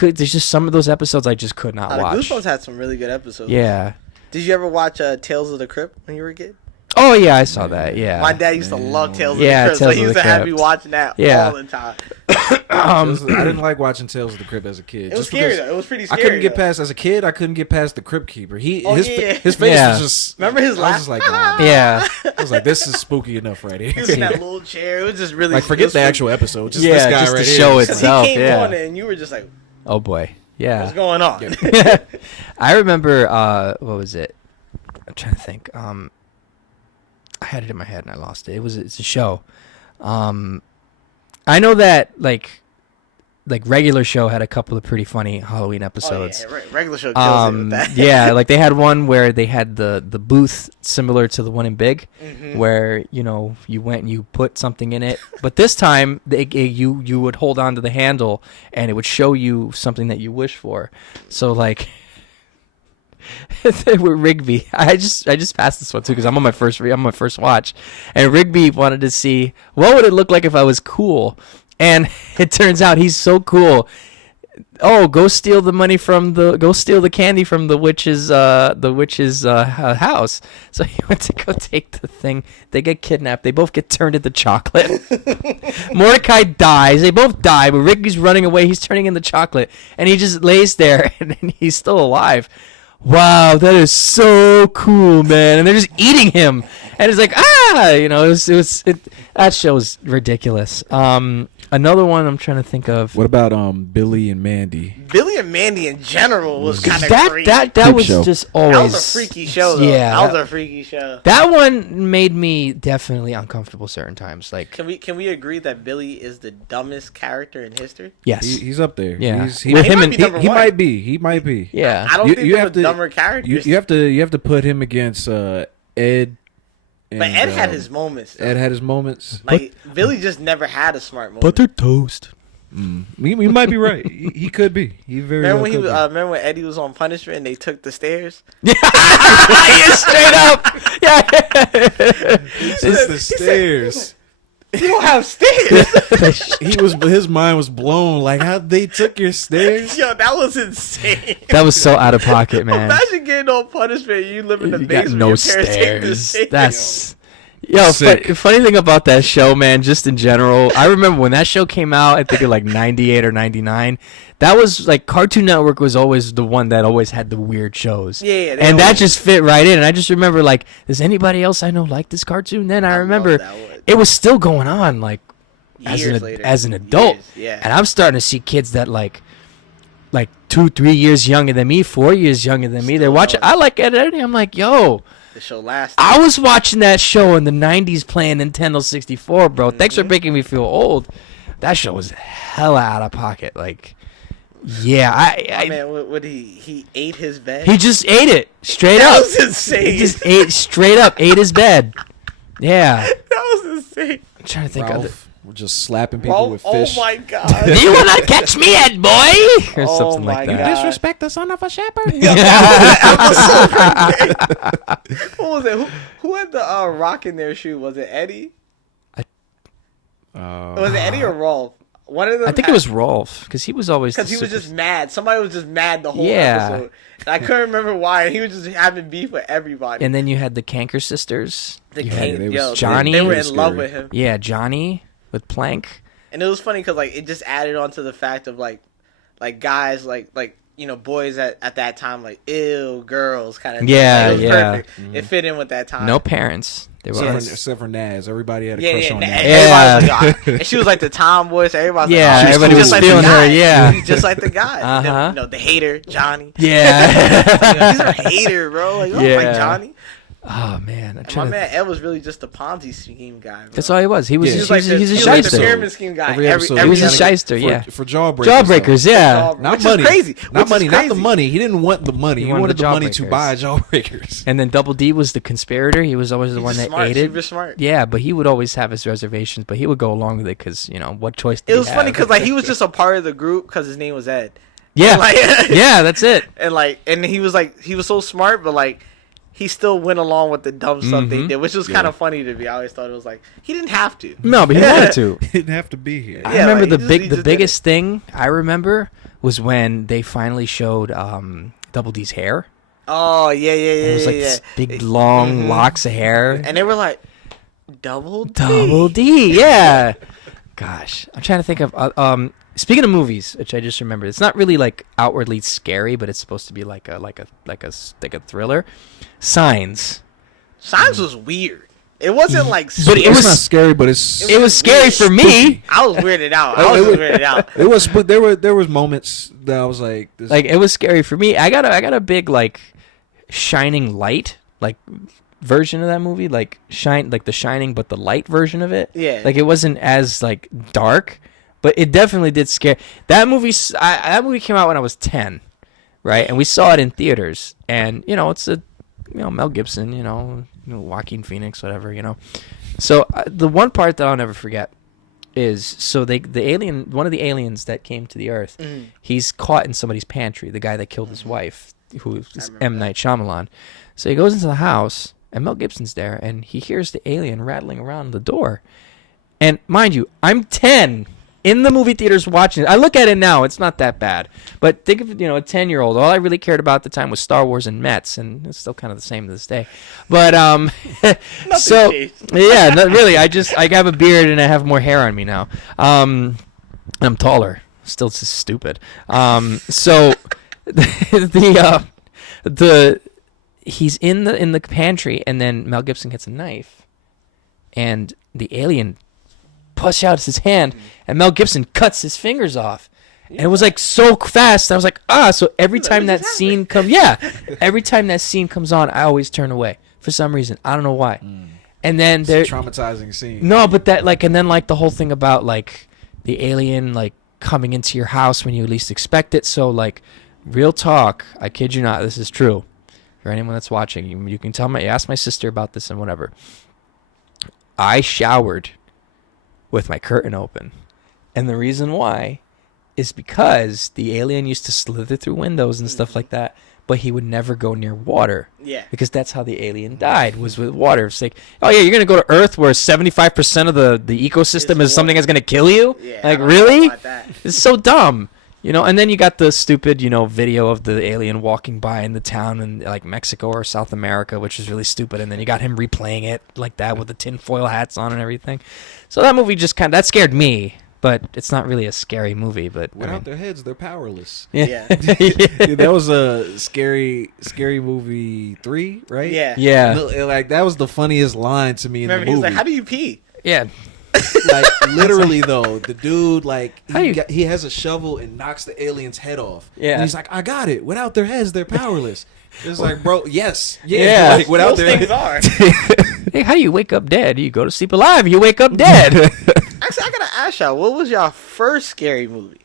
there's just some of those episodes I just could not watch. Goosebumps had some really good episodes. Yeah. Did you ever watch Tales of the Crypt when you were a kid? Oh, yeah, I saw that. Yeah. My dad used to love Tales Yeah, of the Crypt, so Tales he of used the to have me Crypt. watching that Yeah. all the time. I didn't like watching Tales of the Crypt as a kid. It was just scary because though. It was pretty I scary. couldn't get though. past as a kid. I couldn't get past the Crypt Keeper. Oh, His yeah. his face Yeah. was just. Remember his I laugh? was just like, nah. Yeah. I was like, this is spooky enough already. He was in that little chair. It was just really Like, it forget was the spooky. actual episode. Just Yeah, this guy just right the here. show Just itself. He came yeah. on and you were just like, Oh, boy. Yeah. "What's going on?" I remember, what was it? I'm trying to think. I had it in my head and I lost it. It's a show. I know that like regular show had a couple of pretty funny Halloween episodes. Oh, yeah, regular show kills it with that. Yeah, like they had one where they had the booth similar to the one in Big, where you went and you put something in it, but this time you would hold on to the handle and it would show you something that you wish for. So like. They were Rigby. I just passed this one too because I'm on my first watch, and Rigby wanted to see what would it look like if I was cool, and it turns out he's so cool. Oh, go steal the candy from the witch's house. So he went to go take the thing. They get kidnapped. They both get turned into chocolate. Mordecai dies. They both die, but Rigby's running away. He's turning into chocolate, and he just lays there, and he's still alive. Wow, that is so cool, man! And they're just eating him, and it's like that show was ridiculous. Another one I'm trying to think of. What about Billy and Mandy? Billy and Mandy in general was kind of That great. that Creep was show. just always. That was a freaky show, though. Yeah, that was a freaky show. that one made me definitely uncomfortable certain times. Like, Can we agree that Billy is the dumbest character in history? yes, He's up there. Yeah. He With He him might and be he, number he one. might be. He might be. yeah. I don't think You there have were to- dumber characters. You have to put him against Ed. And, but Ed had his moments. Though. Ed had his moments. Like Billy just never had a smart moment. Buttered toast. We might be right. He could be. He very Remember well when could be. remember when Eddie was on punishment and they took the stairs? Yeah, straight up. Yeah. It's the stairs. You don't have stairs. His mind was blown. Like, how they took your stairs? Yo, that was insane. That was so out of pocket, man. Imagine getting on punishment. You live in the You got basement. no your parents take the stairs. That's Sick. funny thing about that show, man. Just in general, I remember when that show came out. I think in like '98 or '99. That was like Cartoon Network was always the one that always had the weird shows. Yeah, they and that always- just fit right in. And I just remember like, does anybody else I know like this cartoon? Then I remember that one. it was still going on like Years later. as an adult. Years, yeah. And I'm starting to see kids that like 2-3 years younger than me, 4 years younger than me. They're Still watching. going. I like Ed, Eddie. I'm like, yo. The show lasted. I was watching that show in the 90s playing Nintendo 64, bro. Thanks for making me feel old. That show was hella out of pocket. Like, yeah, I Man, what he ate his bed? he just ate it straight That up. was insane. He just ate straight up, ate his bed. Yeah. That was insane. I'm trying to think of it. We're just slapping people Oh, with fish. oh my god. Do you want to catch me, Ed boy? Or Oh something my like that. God. Disrespect the son of a shepherd. What was it? Who had the rock in their shoe? Was it Eddie? Was it Eddie or Rolf? One of them. I think it was Rolf because he was always because he was just mad. Somebody was just mad the whole episode. And I couldn't remember why. He was just having beef with everybody. And then you had the Canker sisters. Johnny. They were in love with him. Yeah, Johnny with Plank. And it was funny because like it just added on to the fact of like guys like boys at that time like ew girls kind of thing. Yeah, it was yeah. perfect. Mm-hmm. It fit in with that time. No parents. They were except for Naz. Everybody had a crush on Naz. Yeah. And she was like the tomboy. So everybody was like, everybody was just feeling like her. Yeah, she's just like the guy. Uh-huh. The hater Johnny. Yeah, he's a hater, bro. Like, like Johnny. Oh man, my man Ed was really just the Ponzi scheme guy. Bro. That's all he was. He was. He's a shyster. Like the pyramid scheme guy. He was a shyster. Yeah, for jawbreakers. Jawbreakers. Yeah, not money. Crazy. Not money. Not the money. He didn't want the money. He wanted the money to jawbreakers. buy jawbreakers. And then Double D was the conspirator. He was always the one that aided. Super smart. Yeah, but he would always have his reservations. But he would go along with it because what choice? Did it was he funny have? because like he was just a part of the group because his name was Ed. Yeah, like, yeah, that's it. And he was so smart, but like. He still went along with the dumb stuff they did, which was kind of funny to me. I always thought it was like he didn't have to. No, but he wanted to. He didn't have to be here. I remember the biggest thing I remember was when they finally showed Double D's hair. Oh yeah. It was like this big long locks of hair, and they were like Double D. Yeah. Gosh, I'm trying to think of speaking of movies, which I just remembered. It's not really like outwardly scary, but it's supposed to be like a thriller. Signs was weird. It wasn't like, but it was not scary, but it was scary for me. I was weirded out. It was, but there was moments that I was like, this like it was scary for me. I got a big like shining light like version of that movie, like The Shining, but the light version of it. Yeah, like it wasn't as like dark, but it definitely did scare. That movie came out when I was 10, right? And we saw it in theaters, and it's a Mel Gibson, Joaquin Phoenix, whatever, So the one part that I'll never forget is one of the aliens that came to the Earth, he's caught in somebody's pantry, the guy that killed his wife, who is M. Night Shyamalan. So he goes into the house, and Mel Gibson's there, and he hears the alien rattling around the door. And mind you, I'm 10. In the movie theaters watching it. I look at it now, it's not that bad. But think of a 10-year-old. All I really cared about at the time was Star Wars and Mets, and it's still kind of the same to this day. But so yeah, not really. I have a beard and I have more hair on me now. I'm taller. Still just stupid. So he's in the pantry, and then Mel Gibson gets a knife, and the alien pushes out his hand, and Mel Gibson cuts his fingers off. And it was like so fast. I was like, so every time that scene comes on, I always turn away for some reason. I don't know why. And then it's a traumatizing scene. No, but that and then the whole thing about the alien coming into your house when you least expect it. So real talk, I kid you not, this is true. For anyone that's watching, you can ask my sister about this and whatever. I showered with my curtain open, and the reason why is because the alien used to slither through windows and stuff like that, but he would never go near water. Yeah, because that's how the alien died, was with water. It's like, oh yeah, you're gonna go to Earth where 75% of the ecosystem is something that's gonna kill you. Yeah, really? It's so dumb. And then you got the stupid, video of the alien walking by in the town in Mexico or South America, which is really stupid. And then you got him replaying it like that with the tinfoil hats on and everything. So that movie just that scared me, but it's not really a scary movie. But without their heads, they're powerless. Yeah. That was a scary movie 3, right? Yeah. Yeah. That was the funniest line to me in the movie. He was like, "How do you pee?" Yeah. Literally though, the dude he has a shovel and knocks the alien's head off. Yeah, and he's like, I got it. Without their heads, they're powerless. It's like, bro, yes, yeah. Without their things are. Hey, how do you wake up dead? You go to sleep alive. You wake up dead. Actually, I gotta ask y'all, what was y'all first scary movie?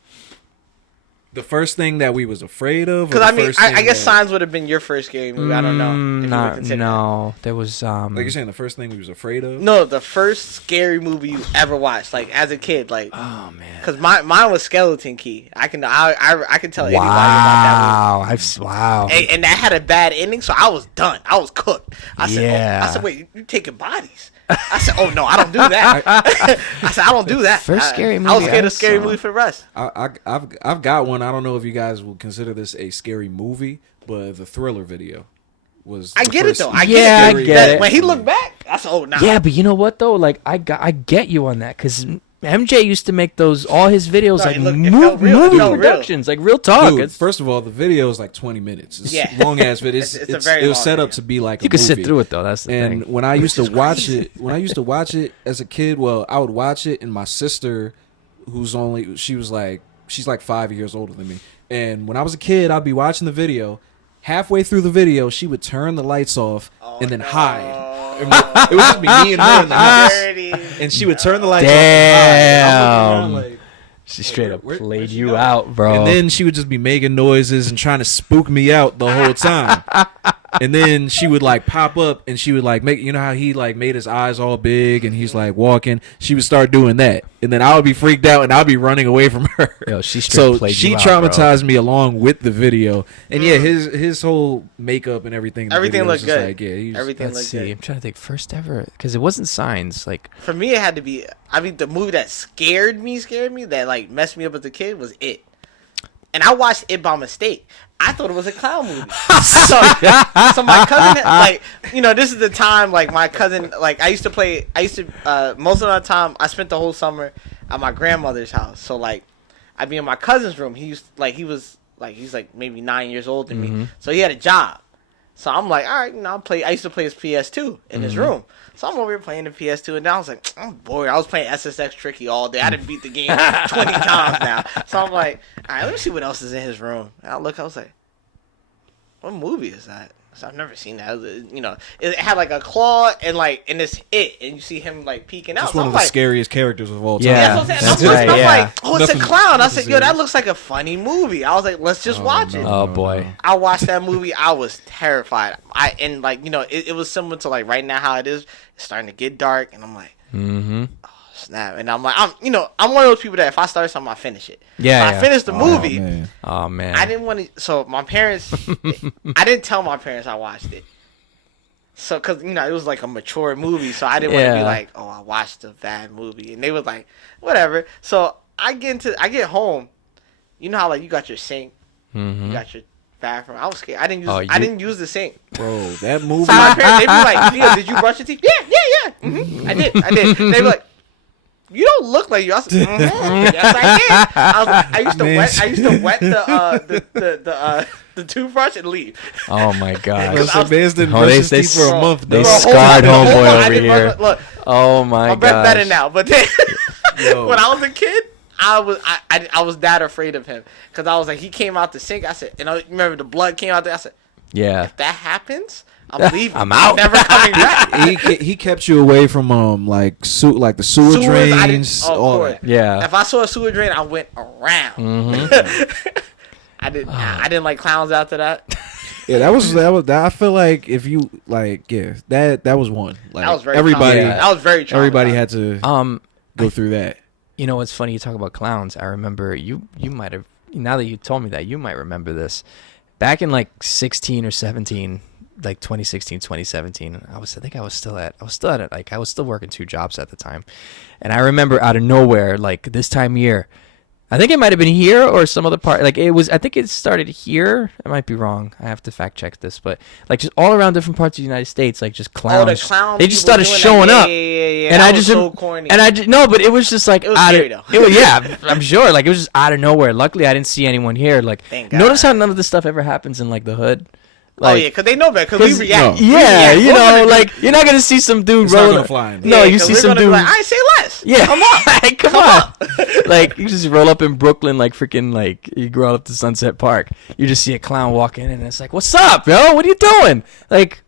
The first thing that we was afraid of? Because, I mean, I guess Signs would have been your first scary movie. I don't know. No. There was... like you're saying, the first thing we was afraid of? No, the first scary movie you ever watched, like, as a kid. Like, oh, man. Because mine was Skeleton Key. I can tell anybody about that movie. Wow. And that had a bad ending, so I was done. I was cooked. I said, wait, you taking bodies? I said, oh, no, I don't do that. I said, I don't do that. First scary movie I was scared of scary movie for the rest. I've got one. I don't know if you guys will consider this a scary movie, but the Thriller video was. I get it though. I get it. When he looked back, I said, oh, nah. Yeah, but you know what though? Like I get you on that because MJ used to make all his videos movie productions, like real talk. Dude, first of all, the video is like 20 minutes. It's long ass video. It was set up to be like a movie. You could sit through it though. That's the thing. And when I used to watch it, as a kid, well, I would watch it, and my sister, she's like 5 years older than me, and when I was a kid, I'd be watching the video. Halfway through the video, she would turn the lights off and then hide. It would just be me and her in the house, and she would turn the lights off and hide. She straight up played you out, bro. And then she would just be making noises and trying to spook me out the whole time. And then she would like pop up and she would like make, you know how he like made his eyes all big and he's like walking. She would start doing that, and then I would be freaked out and I'd be running away from her. Yo, she traumatized me along with the video. And yeah, his whole makeup and everything looked good. Like, yeah, everything looked good. I'm trying to think first ever because it wasn't Signs. Like for me, it had to be. I mean, the movie that scared me that like messed me up as a kid was It. And I watched It by mistake. I thought it was a clown movie. So my cousin, like, you know, this is the time, like, my cousin, like, most of the time, I spent the whole summer at my grandmother's house. So, like, I'd be in my cousin's room. He's like maybe 9 years older than me. So he had a job. So I'm like, all right, you know, I used to play his PS2 in his room. So I'm over here playing the PS2, and now I was like, I'm bored. I was playing SSX Tricky all day. I didn't beat the game 20 times now. So I'm like, all right, let me see what else is in his room. And I was like, what movie is that? So I've never seen that. You know, it had like a claw and it's It, and you see him like peeking out. It's one of the scariest characters of all time. Yeah, that's what I'm saying. I'm like, oh, it's a clown. I said, yo, that serious. looks like a funny movie. I was like, let's just watch it. Oh boy, I watched that movie. I was terrified. It was similar to like right now how it is. It's starting to get dark, and I'm like, oh snap! And I'm like, I'm one of those people that if I start something, I finish it. Yeah, so I finished the movie. Oh man, I didn't want to. So my parents, I didn't tell my parents I watched it. So, cause it was like a mature movie, so I didn't want to be like, oh, I watched a bad movie, and they was like, whatever. So I get home, you know how like you got your sink, you got your bathroom. I was scared. I didn't use the sink, bro. That movie. So my parents, they'd be like, Theo, did you brush your teeth? Yeah. Mm-hmm. I did. They'd be like, you don't look like you. I said, yes, I did. I was like, I used to wet the toothbrush and leave. Oh my god! Man's didn't brush his teeth for a month. They scarred homeboy over here. Look, oh my god! My breath better now, but then when I was a kid, I was that afraid of him because I was like, he came out the sink. I said, and I remember the blood came out there. I said, yeah, if that happens, I'm leaving. I'm out. Never coming back. He kept you away from the sewer drains. All that. Yeah. If I saw a sewer drain, I went around. I didn't like clowns after that. Yeah, that was. I feel like if you that was one. Like that was very everybody. That was very. Everybody had to go through that. You know, it's funny you talk about clowns. I remember you might have, now that you told me that, you might remember this. Back in like 16 or 17, like 2016, 2017, I was still working 2 jobs at the time. And I remember out of nowhere, like this time of year, I think it might have been here or some other part. Like I think it started here. I might be wrong. I have to fact check this, but like just all around different parts of the United States, like just clowns. Oh, the clowns. They just started showing up. Yeah. And that I was just so corny. And but it was just like it was scary though. Yeah, I'm sure. Like it was just out of nowhere. Luckily, I didn't see anyone here. Like, notice how none of this stuff ever happens in like the hood. Like, because they know better. Because we react. Yeah, like you're not gonna see some dude rolling. No, you see some dude. Like, I say less. Yeah, come on, come on. Like you just roll up in Brooklyn, like freaking, like you grow up to Sunset Park. You just see a clown walk in, and it's like, "What's up, yo? What are you doing?" Like,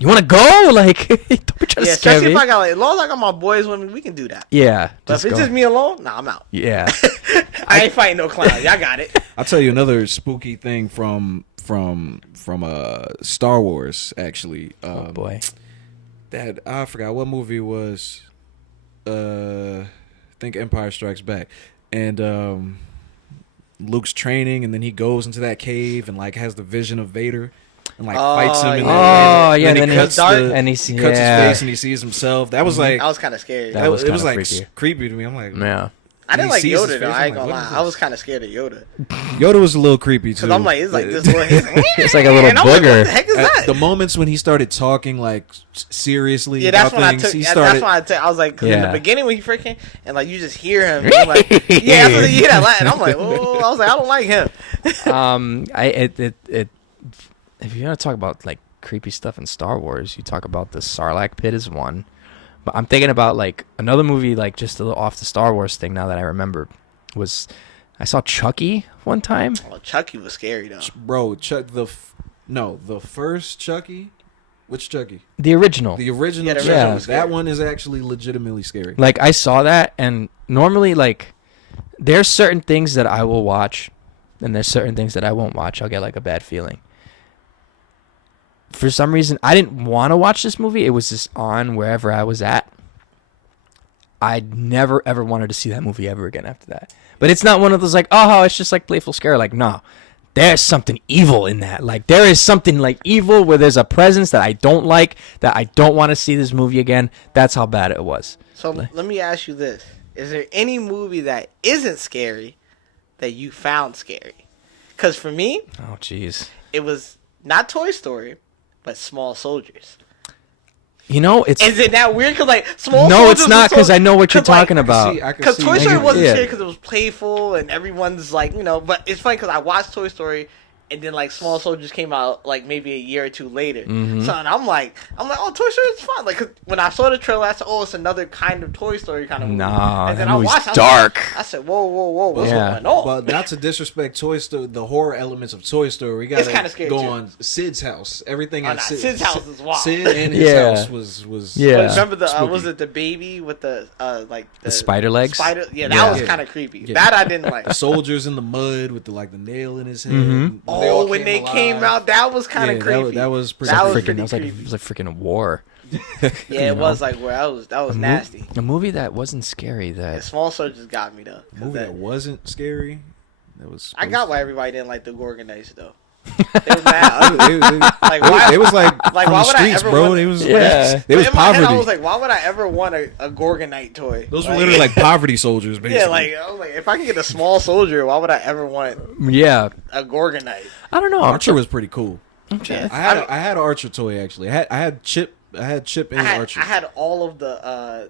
You want to go? Like, don't be trying to scare especially me. if I got as long as I got my boys with me, we can do that. Yeah. But if it's just me alone, nah, I'm out. Yeah. I ain't fighting no clown. Y'all got it. I'll tell you another spooky thing from Star Wars. Actually, Oh boy. that I forgot what movie it was. I think Empire Strikes Back, and Luke's training, and then he goes into that cave and like has the vision of Vader. And like fights him. And then he cuts, and he cuts cuts his face and he sees himself. That was like I was kind of scared. That was it was kinda like freaky. creepy to me. I'm like, Yeah. I didn't like he sees his Yoda though. face, I I'm ain't gonna like, what lie. is I was this? kind of scared of Yoda Yoda was a little creepy too. because I'm like, it's like this little. It's like a little and I'm like, booger. what the heck is that? The moments when he started talking like seriously Yeah, that's about when I things, took. he That's started. why I was like, 'cause in the Yeah. beginning when he freaking and like you just hear him, and I'm like, yeah, that's what you hear that Latin. I'm like, oh, I was like, I don't like him. If you're gonna talk about like creepy stuff in Star Wars, you talk about the Sarlacc pit is one. But I'm thinking about like another movie, like just a little off the Star Wars thing. Now that I remember, was I saw Chucky one time. Oh, Chucky was scary though. Bro, the first Chucky. Which Chucky? The original. The original. Yeah, the Chucky. original was That scary. one is actually legitimately scary. Like I saw that, and normally like there's certain things that I will watch, and there's certain things that I won't watch. I'll get like a bad feeling. For some reason, I didn't want to watch this movie. It was just on wherever I was at. I never ever wanted to see that movie ever again after that. But it's not one of those like, oh, it's just like playful scare. Like, no, there's something evil in that. Like, there is something like evil where there's a presence that I don't like, that I don't want to see this movie again. That's how bad it was. So let me ask you this: is there any movie that isn't scary that you found scary? Because for me, Oh, jeez. it was not Toy Story, but Small Soldiers. You know, it's Is it that weird? Because like Small no, Soldiers it's not was because I know what you're 'cause, like, talking about. I can Because see. Toy Story wasn't yeah. scary because it was playful and everyone's like, but it's funny because I watched Toy Story and then like Small Soldiers came out like maybe a year or two later. Mm-hmm. So and I'm like, oh, Toy Story is fun. Like 'cause when I saw the trailer, I said, oh, it's another kind of Toy Story kind of movie. Nah, and then that I movie's watched, I was dark. like- I said, whoa, what's Yeah. going on? But not to disrespect Toy Story, the horror elements of Toy Story. We It's got kinda to scary, go too. on Sid's house. Everything Oh, in nah, Sid's house is wild. Sid and his Yeah. house was Yeah. But remember the spooky. was it the baby with the like The spider legs? Spider, yeah, that Yeah. was Yeah. kind of creepy. Yeah. That I didn't like. the soldiers in the mud with the nail in his head. Mhm. all When they came alive. out, that was kind of Yeah, creepy. that was pretty. That was creepy. pretty Freaking, it was like creepy. it was like freaking war. Yeah, you it know. was like where that was nasty. A movie that wasn't scary. Yeah, That Small Soldiers got me though. 'cause movie that- that wasn't scary. That was. I got why everybody didn't like the Gorgonites though. They was mad. They, Like why? they was like Like, from why the would I streets, ever bro. want- They was Yeah. they was in my head, poverty. I was like, why would I ever want a Gorgonite toy? Those were literally like poverty soldiers, basically. Yeah, like I was like, if I can get a small soldier, why would I ever want yeah. a Gorgonite? I don't know. Archer was pretty cool. Yeah. I had an Archer toy actually. I had Chip and Archer. I had all of the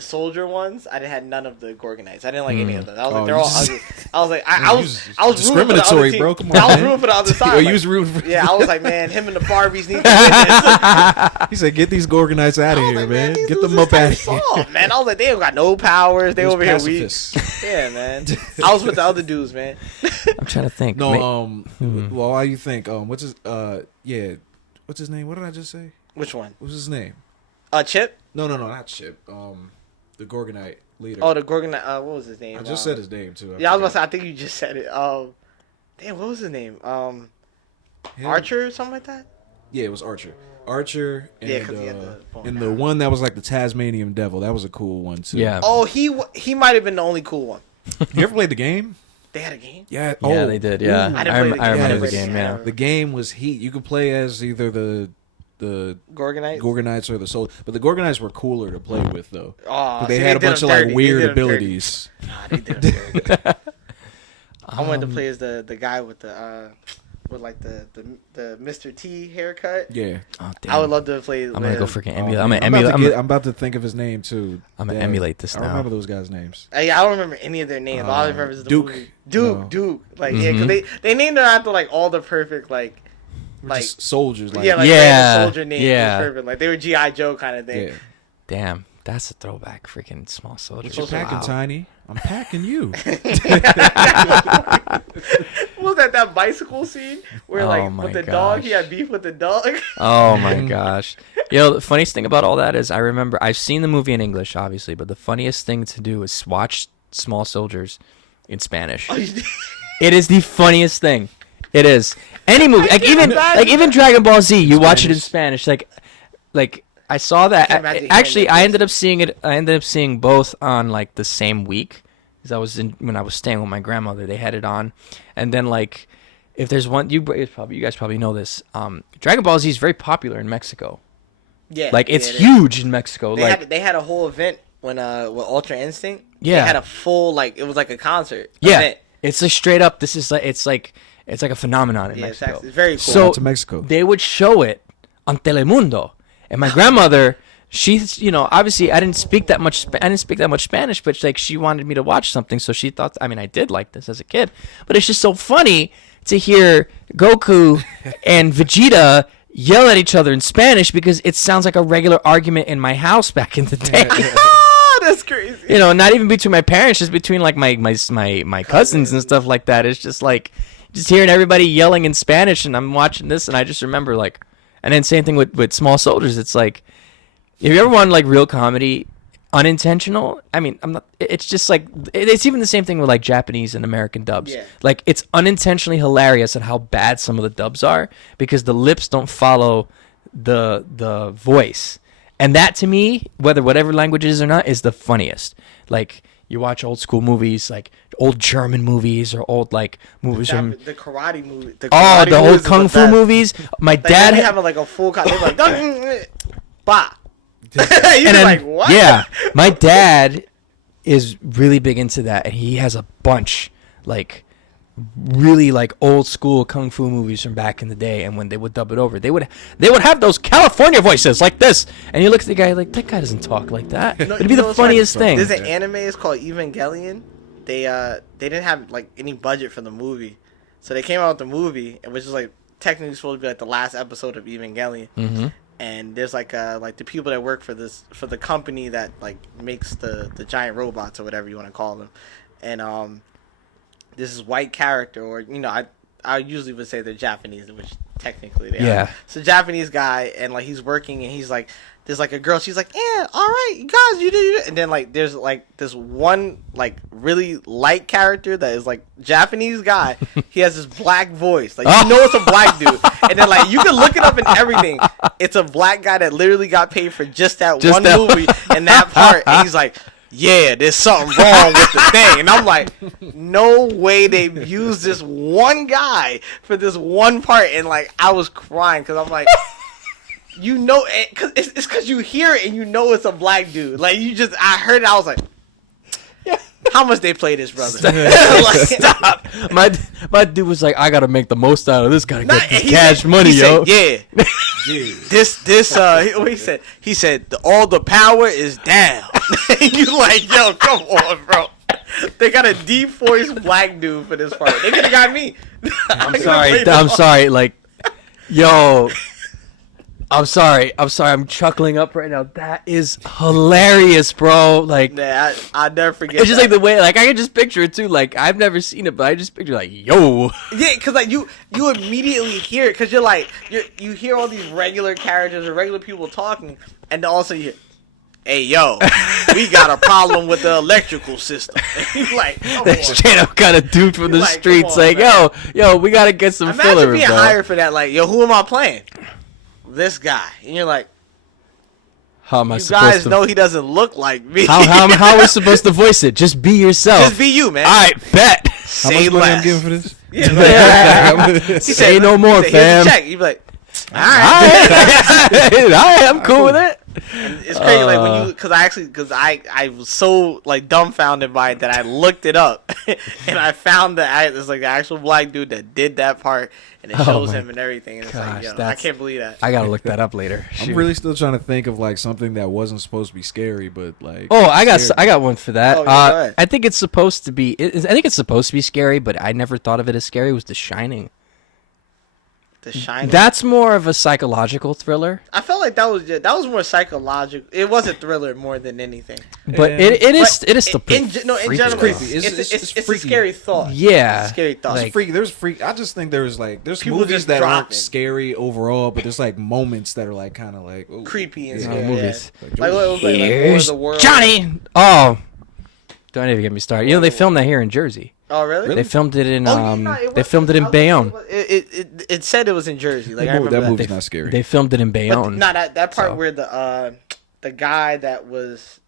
soldier ones. I didn't had none of the Gorgonites. I didn't like any of them. I was like, Oh, they're you all just- ugly. I was like, I You was was rooting for the other discriminatory, team. bro. Come on, I was man. rooting for the other side. Yo, you like- was rooting for. yeah, I was like, man, him and the Barbies need to win this. He said, "Get these Gorgonites out of I was here, like, man. these Get them dudes up out of is here." soft, man. I was like, they don't got no powers. They He was over here weak. pacifists. Yeah, man. I was with the other dudes, man. I'm trying to think. No, well, why you think? What's his? Yeah, what's his name? What did I just say? Which one? What's his name? Chip? No, not Chip. The Gorgonite leader. Oh, the Gorgonite. What was his name? I just said his name too. Yeah, I was about to say. I think you just said it. Damn, what was his name? Him? Archer or something like that. Yeah, it was Archer. Archer and, Yeah, 'cause he had the bone and down. the one that was like the Tasmanian Devil. That was a cool one too. Yeah. Oh, he might have been the only cool one. You ever played the game? They had a game. Yeah. Yeah, they did. Yeah, I didn't play the game. I remember Yeah, the it's- game. Yeah. The game was heat. You could play as either the Gorgonite. Gorgonites or the Soul, but the Gorgonites were cooler to play with though. Oh, They see, had a did bunch of them like dirty. weird They did them dirty. abilities. Nah, they did them dirty. I wanted to play as the guy with the with like the Mr. T haircut. Yeah. Oh, damn. I would love to play. I'm gonna go freaking Oh, emulate. man, I'm gonna emulate. I'm about to think of his name too. I'm gonna Damn. emulate this I don't now. remember those guys' names. I don't remember any of their names. All I remember is the Duke. movie. Duke, No. Duke. Like yeah, because they named them after like all the perfect like We're like just soldiers. Like, yeah like Yeah, random soldier names. yeah. Was perfect. Like they were GI Joe kind of thing. yeah. Damn, that's a throwback. Freaking Small Soldiers. What you packing, Wow. Tiny? I'm packing you. was that bicycle scene where Oh like my with the dog, he gosh. had beef with the dog. Oh my gosh. The funniest thing about all that is I remember I've seen the movie in English, obviously, but the funniest thing to do is watch Small Soldiers in Spanish. Oh, you did- It is the funniest thing. It is. Any movie, like even Dragon Ball Z, you watch it in Spanish. Like I saw that. can't imagine Actually, hearing I that ended up seeing it. I ended up seeing both on like the same week, because when I was staying with my grandmother. They had it on, and then like if there's one, you guys probably know this. Dragon Ball Z is very popular in Mexico. yeah, Like it's it is. huge in Mexico. They had a whole event when with Ultra Instinct. Yeah. They had a full it was like a concert. Yeah, event. it's like straight up. This is like it's like a phenomenon in Yeah, it's, Mexico. actually, it's very cool. So Out to Mexico. they would show it on Telemundo, and my grandmother, she's obviously I didn't speak that much Spanish, but like she wanted me to watch something, so she thought I did like this as a kid, but it's just so funny to hear Goku and Vegeta yell at each other in Spanish because it sounds like a regular argument in my house back in the day. That's crazy. Not even between my parents, just between like my cousins and stuff like that. It's just like just hearing everybody yelling in Spanish, and I'm watching this, and I just remember like, and then same thing with Small Soldiers. It's like, if you ever want like real comedy, unintentional. I'm not. It's just like it's even the same thing with like Japanese and American dubs. Yeah. Like it's unintentionally hilarious at how bad some of the dubs are because the lips don't follow the voice. And that to me, whatever language it is or not, is the funniest. Like you watch old school movies, like old German movies or old like movies from The karate movie. The old movies kung is fu the best. movies. My Like, dad they having like a full they're like, bah. You're and then, like, what? yeah, my dad is really big into that, and he has a bunch like really like old school kung fu movies from back in the day. And when they would dub it over, they would have those California voices like this, and you look at the guy like that guy doesn't talk like that. No, It'd be the what's funniest thing. There's an anime. It's called Evangelion. They didn't have like any budget for the movie, so they came out with the movie, which is like technically supposed to be like the last episode of Evangelion. Mm-hmm. And there's like the people that work for the company that like makes the giant robots or whatever you want to call them, and this is white character, or I usually would say they're Japanese, which technically they Yeah. are. It's a Japanese guy, and like he's working, and he's like, there's like a girl, she's like, yeah, all right, you guys, you do, and then like there's like this one like really light character that is like Japanese guy. He has this black voice, like it's a black dude, and then like you can look it up and everything. It's a black guy that literally got paid for just that movie and that part, and he's like, yeah, there's something wrong with the thing. And I'm like, no way they used this one guy for this one part. And like, I was crying because I'm like, cause it's because you hear it and it's a black dude. Like, I heard it, I was like, how much they play this, brother? Stop. My dude was like, I gotta make the most out of this. Gotta get this cash money, he yo. Said, yeah. What he said? He said, all the power is down. And you like, yo, come on, bro. They got a deep voice black dude for this part. They could have got me. I'm sorry. Like, yo. I'm sorry. I'm chuckling up right now. That is hilarious, bro. Like, yeah, I'll never forget. It's just like the way, like, I can just picture it too. Like, I've never seen it, but I just picture like, yo. Yeah, because like you immediately hear it because you're like you hear all these regular characters or regular people talking, and also you hear, hey yo, we got a problem with the electrical system. And you're like, That straight up got a dude from the like, streets, come on, like, yo, we gotta get some Imagine filler, being bro. hired for that. Like, yo, who am I playing? This guy, and you're like, How am I you supposed guys to? know he doesn't look like me. How are we supposed to voice it? Just be yourself. Just be you, man. All right, bet. Say How much money I'm less. giving for this? Yeah, He Say no more, he said, fam. "Here's the check." You'd be like, all right. All right, I'm cool with it. And it's crazy, like when you, because I was so like dumbfounded by it that I looked it up, and I found that it's like the actual black dude that did that part, and it shows my him and everything, and it's like, gosh, yo, I that's- can't believe that. I gotta look that up later. I'm Shoot. really still trying to think of like something that wasn't supposed to be scary, but like. Oh, I scared. got one for that. Oh, yeah, go ahead. I think it's supposed to be. I think it's supposed to be scary, but I never thought of it as scary. It was The Shining. The Shining. That's more of a psychological thriller. I felt like that was more psychological. It was a thriller more than anything. But it is still pretty in freaky. general, creepy. it's a freaky. scary thought. Yeah. It's a scary thought. Like- It's freaky. There's freak. I just think there's People movies just that aren't dropping. scary overall, but there's like moments that are like kind of like ooh. Creepy and Yeah. scary. movies. Yeah. Like what was like War of Here's the World. Johnny. Oh, don't even get me started. You know they filmed that here in Jersey. Oh really? They filmed it in It filmed it in Bayonne. It said it was in Jersey. Like I That remember that. movie's not scary. They filmed it in But Bayonne. no, that part So. where the guy that was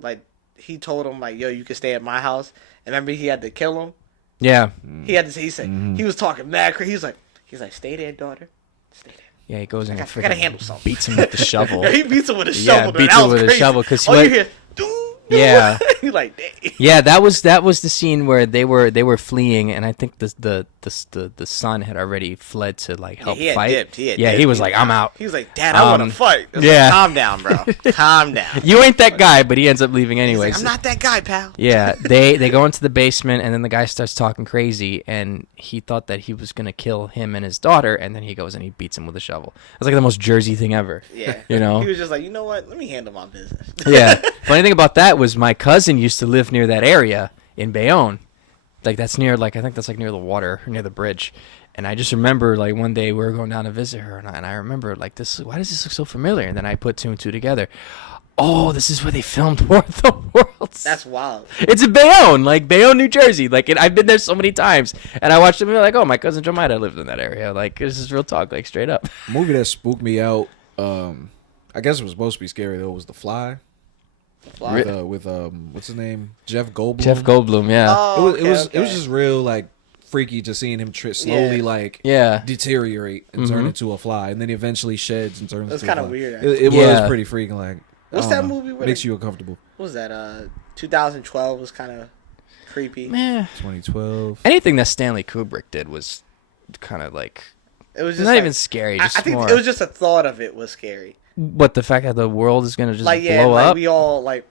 like he told him like, yo, you can stay at my house. And remember he had to kill him. Yeah, He had to. He said he was talking mad crazy. He's like, stay there, daughter. Stay there. yeah. He goes in and I gotta freaking handle something. beats him with the shovel. Yeah, he beats him with a Yeah, shovel. beats that him was with a crazy. shovel 'cause all he you went- hear, doo, Yeah. you like, dang. Yeah, that was the scene where they were fleeing, and I think the son had already fled to like help he had fight. dipped. He He was like, I'm out. He was like, Dad, I want to fight. I was like, yeah. calm down, bro. Calm down. You ain't that guy, but he ends up leaving He's anyways. like, I'm not that guy, pal. Yeah, they go into the basement, and then the guy starts talking crazy, and he thought that he was gonna kill him and his daughter, and then he goes and he beats him with a shovel. It's like the most Jersey thing ever. Yeah. You know? He was just like, you know what? Let me handle my business. Yeah. Funny thing about that was my cousin used to live near that area in Bayonne. Like that's near, like I think that's like near the water, near the bridge. And I just remember like one day we were going down to visit her, and I remember like this. Why does this look so familiar? And then I put two and two together. Oh, this is where they filmed War of the Worlds. That's wild. It's in Bayonne, like Bayonne, New Jersey. Like I've been there so many times, and I watched it and be like, oh, my cousin Joe Maida lived in that area. Like this is real talk, like straight up. A movie that spooked me out. I guess it was supposed to be scary though. Was The Fly with what's his name? Jeff Goldblum. Jeff Goldblum, yeah, Oh, It was just real like freaky, just seeing him slowly Yeah. like yeah. deteriorate and turn into a fly, and then he eventually sheds and turns. That's into a kinda fly. weird, It Yeah. was pretty freaking. Like What's I that don't know. movie where Makes they- you uncomfortable. What was that? 2012 was kind of creepy. Man, 2012. anything that Stanley Kubrick did was kind of like It was it's just not like- even scary. I Just think more. it was just a thought of it was scary. But the fact that the world is gonna just Like yeah, blow like up. we all like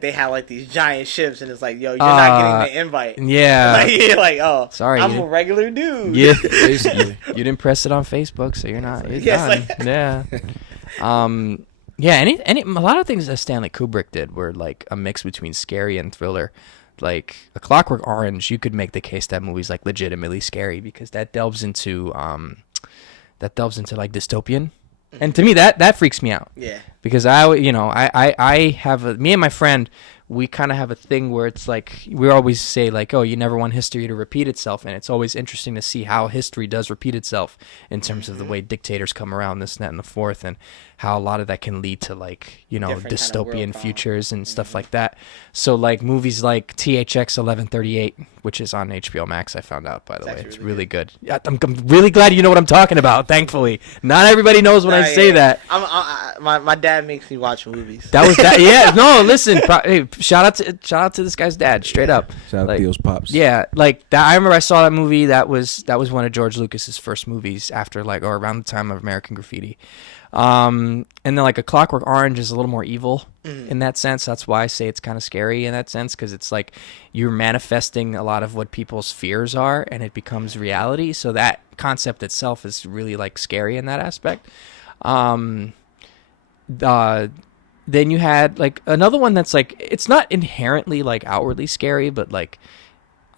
they had like these giant ships, and it's like, yo, you're not getting the invite. Yeah. Like you're like, oh, Sorry, I'm you a regular dude. Yeah. Basically. You didn't press it on Facebook, so you're not. You're Yeah, done. it's Yeah. Yeah. Any a lot of things that Stanley Kubrick did were like a mix between scary and thriller. Like A Clockwork Orange, you could make the case that movie's like legitimately scary because that delves into like dystopian, and to me that freaks me out. Yeah. Because I have me and my friend, we kind of have a thing where it's like we always say like, oh, you never want history to repeat itself, and it's always interesting to see how history does repeat itself in terms of the way dictators come around, this and that and the fourth, and how a lot of that can lead to like Different kind of dystopian world futures and stuff like that. So like movies like THX 1138, which is on HBO Max, I found out by the way, actually it's really really good. Yeah, I'm really glad you know what I'm talking about. Thankfully, not everybody knows when I say that. My dad makes me watch movies. That was that. Yeah, no. Listen, hey, shout out to this guy's dad, straight up. Shout out Like, Theo's pops. Yeah, like that. I remember I saw that movie. That was one of George Lucas's first movies after like or around the time of American Graffiti. And then like A Clockwork Orange is a little more evil in that sense. That's why I say it's kind of scary in that sense because it's like you're manifesting a lot of what people's fears are, and it becomes reality. So that concept itself is really like scary in that aspect. Then you had like another one that's like it's not inherently like outwardly scary, but like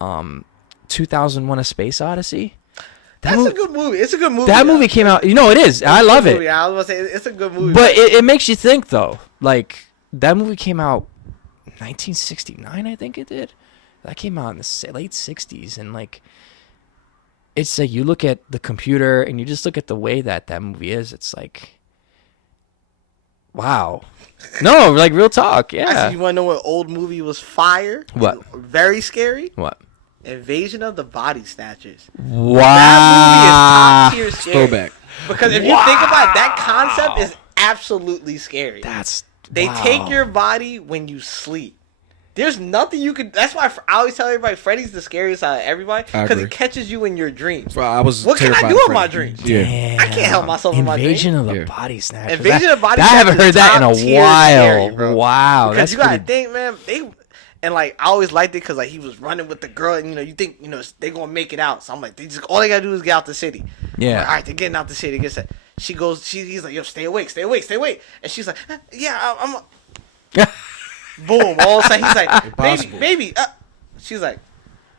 2001: A Space Odyssey. That's a good movie. It's a good movie. That though. movie came out. You know it is. I love it. I was gonna say it's a good movie. But it makes you think though. Like that movie came out 1969, I think it did. That came out in the late 60s, and like it's like you look at the computer and you just look at the way that movie is. It's like, wow. No, like real talk. Yeah. Actually, you want to know what old movie was fire? What? Very scary. What? Invasion of the Body Snatchers. Wow. That movie is top tier scary. Throwback. Because if you think about it, that concept is absolutely scary. They wow. take your body when you sleep. There's nothing you could. That's why I always tell everybody Freddy's the scariest out of everybody I because agree. it catches you in your dreams. Bro, I was What can I terrified do of in my Freddy. dreams? Yeah. I can't help myself in my dreams. Invasion of the Yeah. Body Snatchers. Invasion of the Body I haven't Snatchers heard that in top a tier while. scary, bro. Wow, Because that's you gotta pretty. think, man. And like I always liked it because like he was running with the girl, and you think they gonna make it out. So I'm like, all they gotta do is get out the city. Yeah. Like, all right, they're getting out the city. She goes. He's like, yo, stay awake, and she's like, yeah, I'm. Boom! All of a sudden he's like, baby. She's like,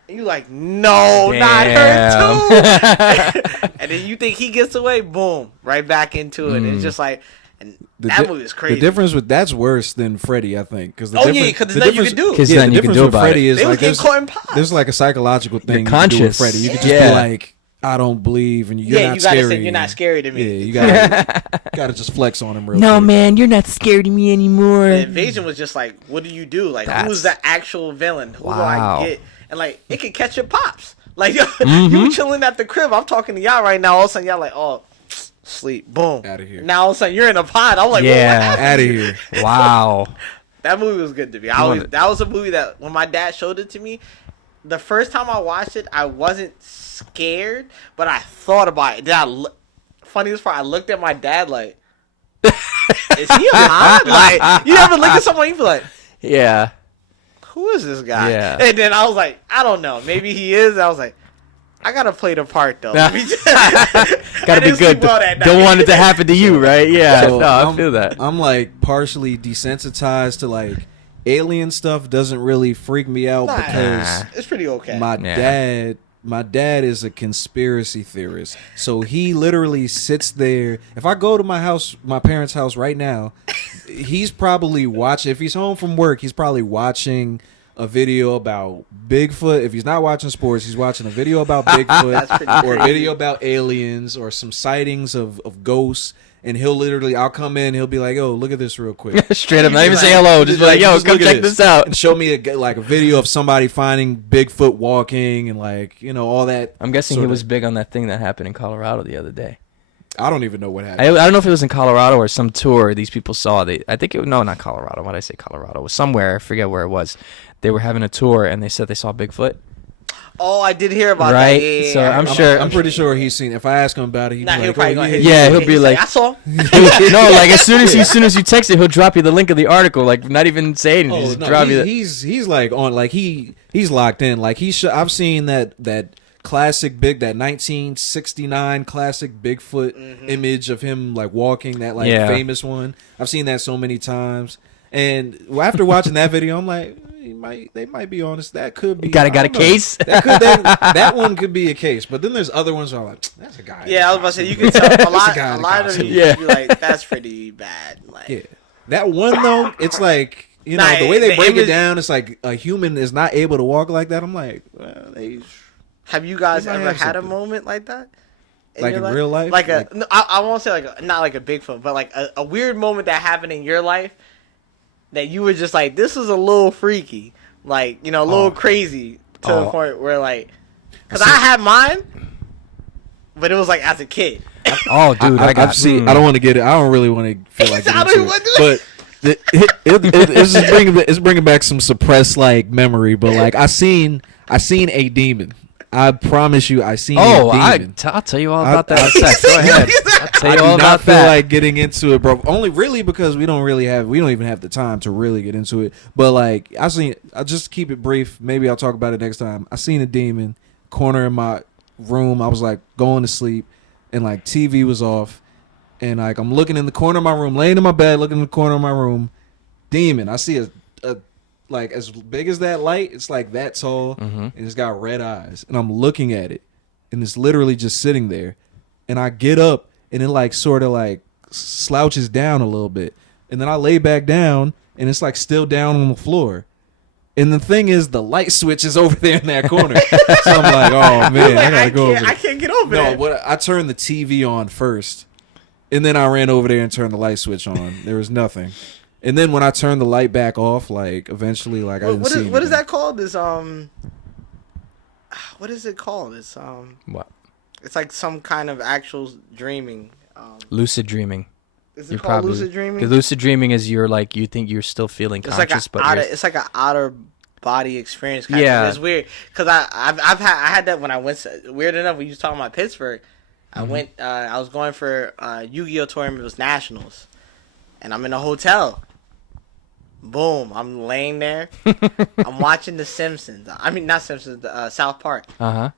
you like, no, not her too. And then you think he gets away, boom, right back into it. And it's just like. And that movie is crazy. The difference with that's worse than Freddy, I think, because because there's nothing you can do. Because then you can do about Freddy it. is like there's like a psychological thing you can do with Freddy. You can just be like, I don't believe, and you're not scary. Say you're not scary to me. Yeah, you gotta just flex on him real No, quick. man, you're not scared of me anymore. The invasion was just like, what do you do? Like, who's the actual villain? Who do I get? And like, it could catch your pops. Like, you chilling at the crib. I'm talking to y'all right now. All of a sudden, y'all like, oh, sleep. Boom. Out of here. Now all of a sudden, you're in a pod. I'm like, yeah, out of here. Wow. That movie was good to me. That was a movie that when my dad showed it to me, the first time I watched it, I wasn't scared, but I thought about it. Then funniest part, I looked at my dad like, is he alive? Like, you ever look at someone, you be like, yeah, who is this guy? Yeah. And then I was like, I don't know. Maybe he is. I was like, I gotta play the part though. Gotta be good. Don't want it to happen to you, right? Yeah, So I feel that. I'm like partially desensitized to like alien stuff. Doesn't really freak me out because it's pretty okay. My dad is a conspiracy theorist. So he literally sits there. If I go to my parents' house right now, he's probably watching. If he's home from work, he's probably watching a video about Bigfoot. If he's not watching sports, he's watching a video about Bigfoot or a video about aliens or some sightings of ghosts. And I'll come in, he'll be like, "Yo, look at this real quick." Straight up, not even say hello, just be like, "Yo, come check this out," and show me a video of somebody finding Bigfoot walking and all that. I'm guessing he was big on that thing that happened in Colorado the other day. I don't even know what happened. I don't know if it was in Colorado or some tour these people saw. Not Colorado. Why did I say Colorado? It was somewhere. I forget where it was. They were having a tour and they said they saw Bigfoot. Oh, I did hear about that. Yeah, so I'm pretty sure he's seen. If I ask him about it, he'll probably he'll be like, I saw. No, like as soon as you text it, he'll drop you the link of the article. Like not even saying anything. He's like on like he's locked in. Like I've seen that classic that 1969 classic Bigfoot image of him like walking, that like famous one. I've seen that so many times. And after watching that video, I'm like, they might be honest. That could be got a case. That one could be a case. But then there's other ones where I'm like, that's a guy. Yeah, I was about to say you can tell a lot of them. You be like, that's pretty bad. Like, yeah, that one though, it's like the way they break it down, it's like a human is not able to walk like that. I'm like, well, have you guys ever had a moment like that? Like in real life? I won't say not like a Bigfoot, but like a weird moment that happened in your life that you were just like, this is a little freaky, like, a little crazy to the point where like, because I had mine, but it was like as a kid. Oh, dude, I've seen. I don't want to get it. I don't really want to feel like getting into it. But it's bringing back some suppressed like memory. But like I seen a demon. I promise you, I seen a demon. I'll tell you all about that. Go ahead. I'll tell you all about that. I feel like getting into it, bro. Only really because we don't even have the time to really get into it. But like I'll just keep it brief. Maybe I'll talk about it next time. I seen a demon corner in my room. I was like going to sleep, and like TV was off, and like I'm looking in the corner of my room, laying in my bed, looking in the corner of my room. Demon. I see a like as big as that light. It's like that tall, and it's got red eyes. And I'm looking at it, and it's literally just sitting there. And I get up, and it like sort of like slouches down a little bit, and then I lay back down, and it's like still down on the floor. And the thing is, the light switch is over there in that corner. So I'm like, oh man, I gotta go over. I can't get over there. No, I turned the TV on first, and then I ran over there and turned the light switch on. There was nothing. And then when I turned the light back off, like eventually, like I didn't see anything. What is that called? This what is it called? It's what? It's like some kind of actual dreaming. Lucid dreaming. Is it called lucid dreaming? The lucid dreaming is you think you're still feeling conscious, it's like an outer body experience. Kind of. It's weird because I had that when I went. Weird enough, when you was talking about Pittsburgh, I went. I was going for Yu-Gi-Oh tournament. It was nationals, and I'm in a hotel. Boom! I'm laying there. I'm watching The Simpsons. I mean, not Simpsons. South Park. Uh-huh.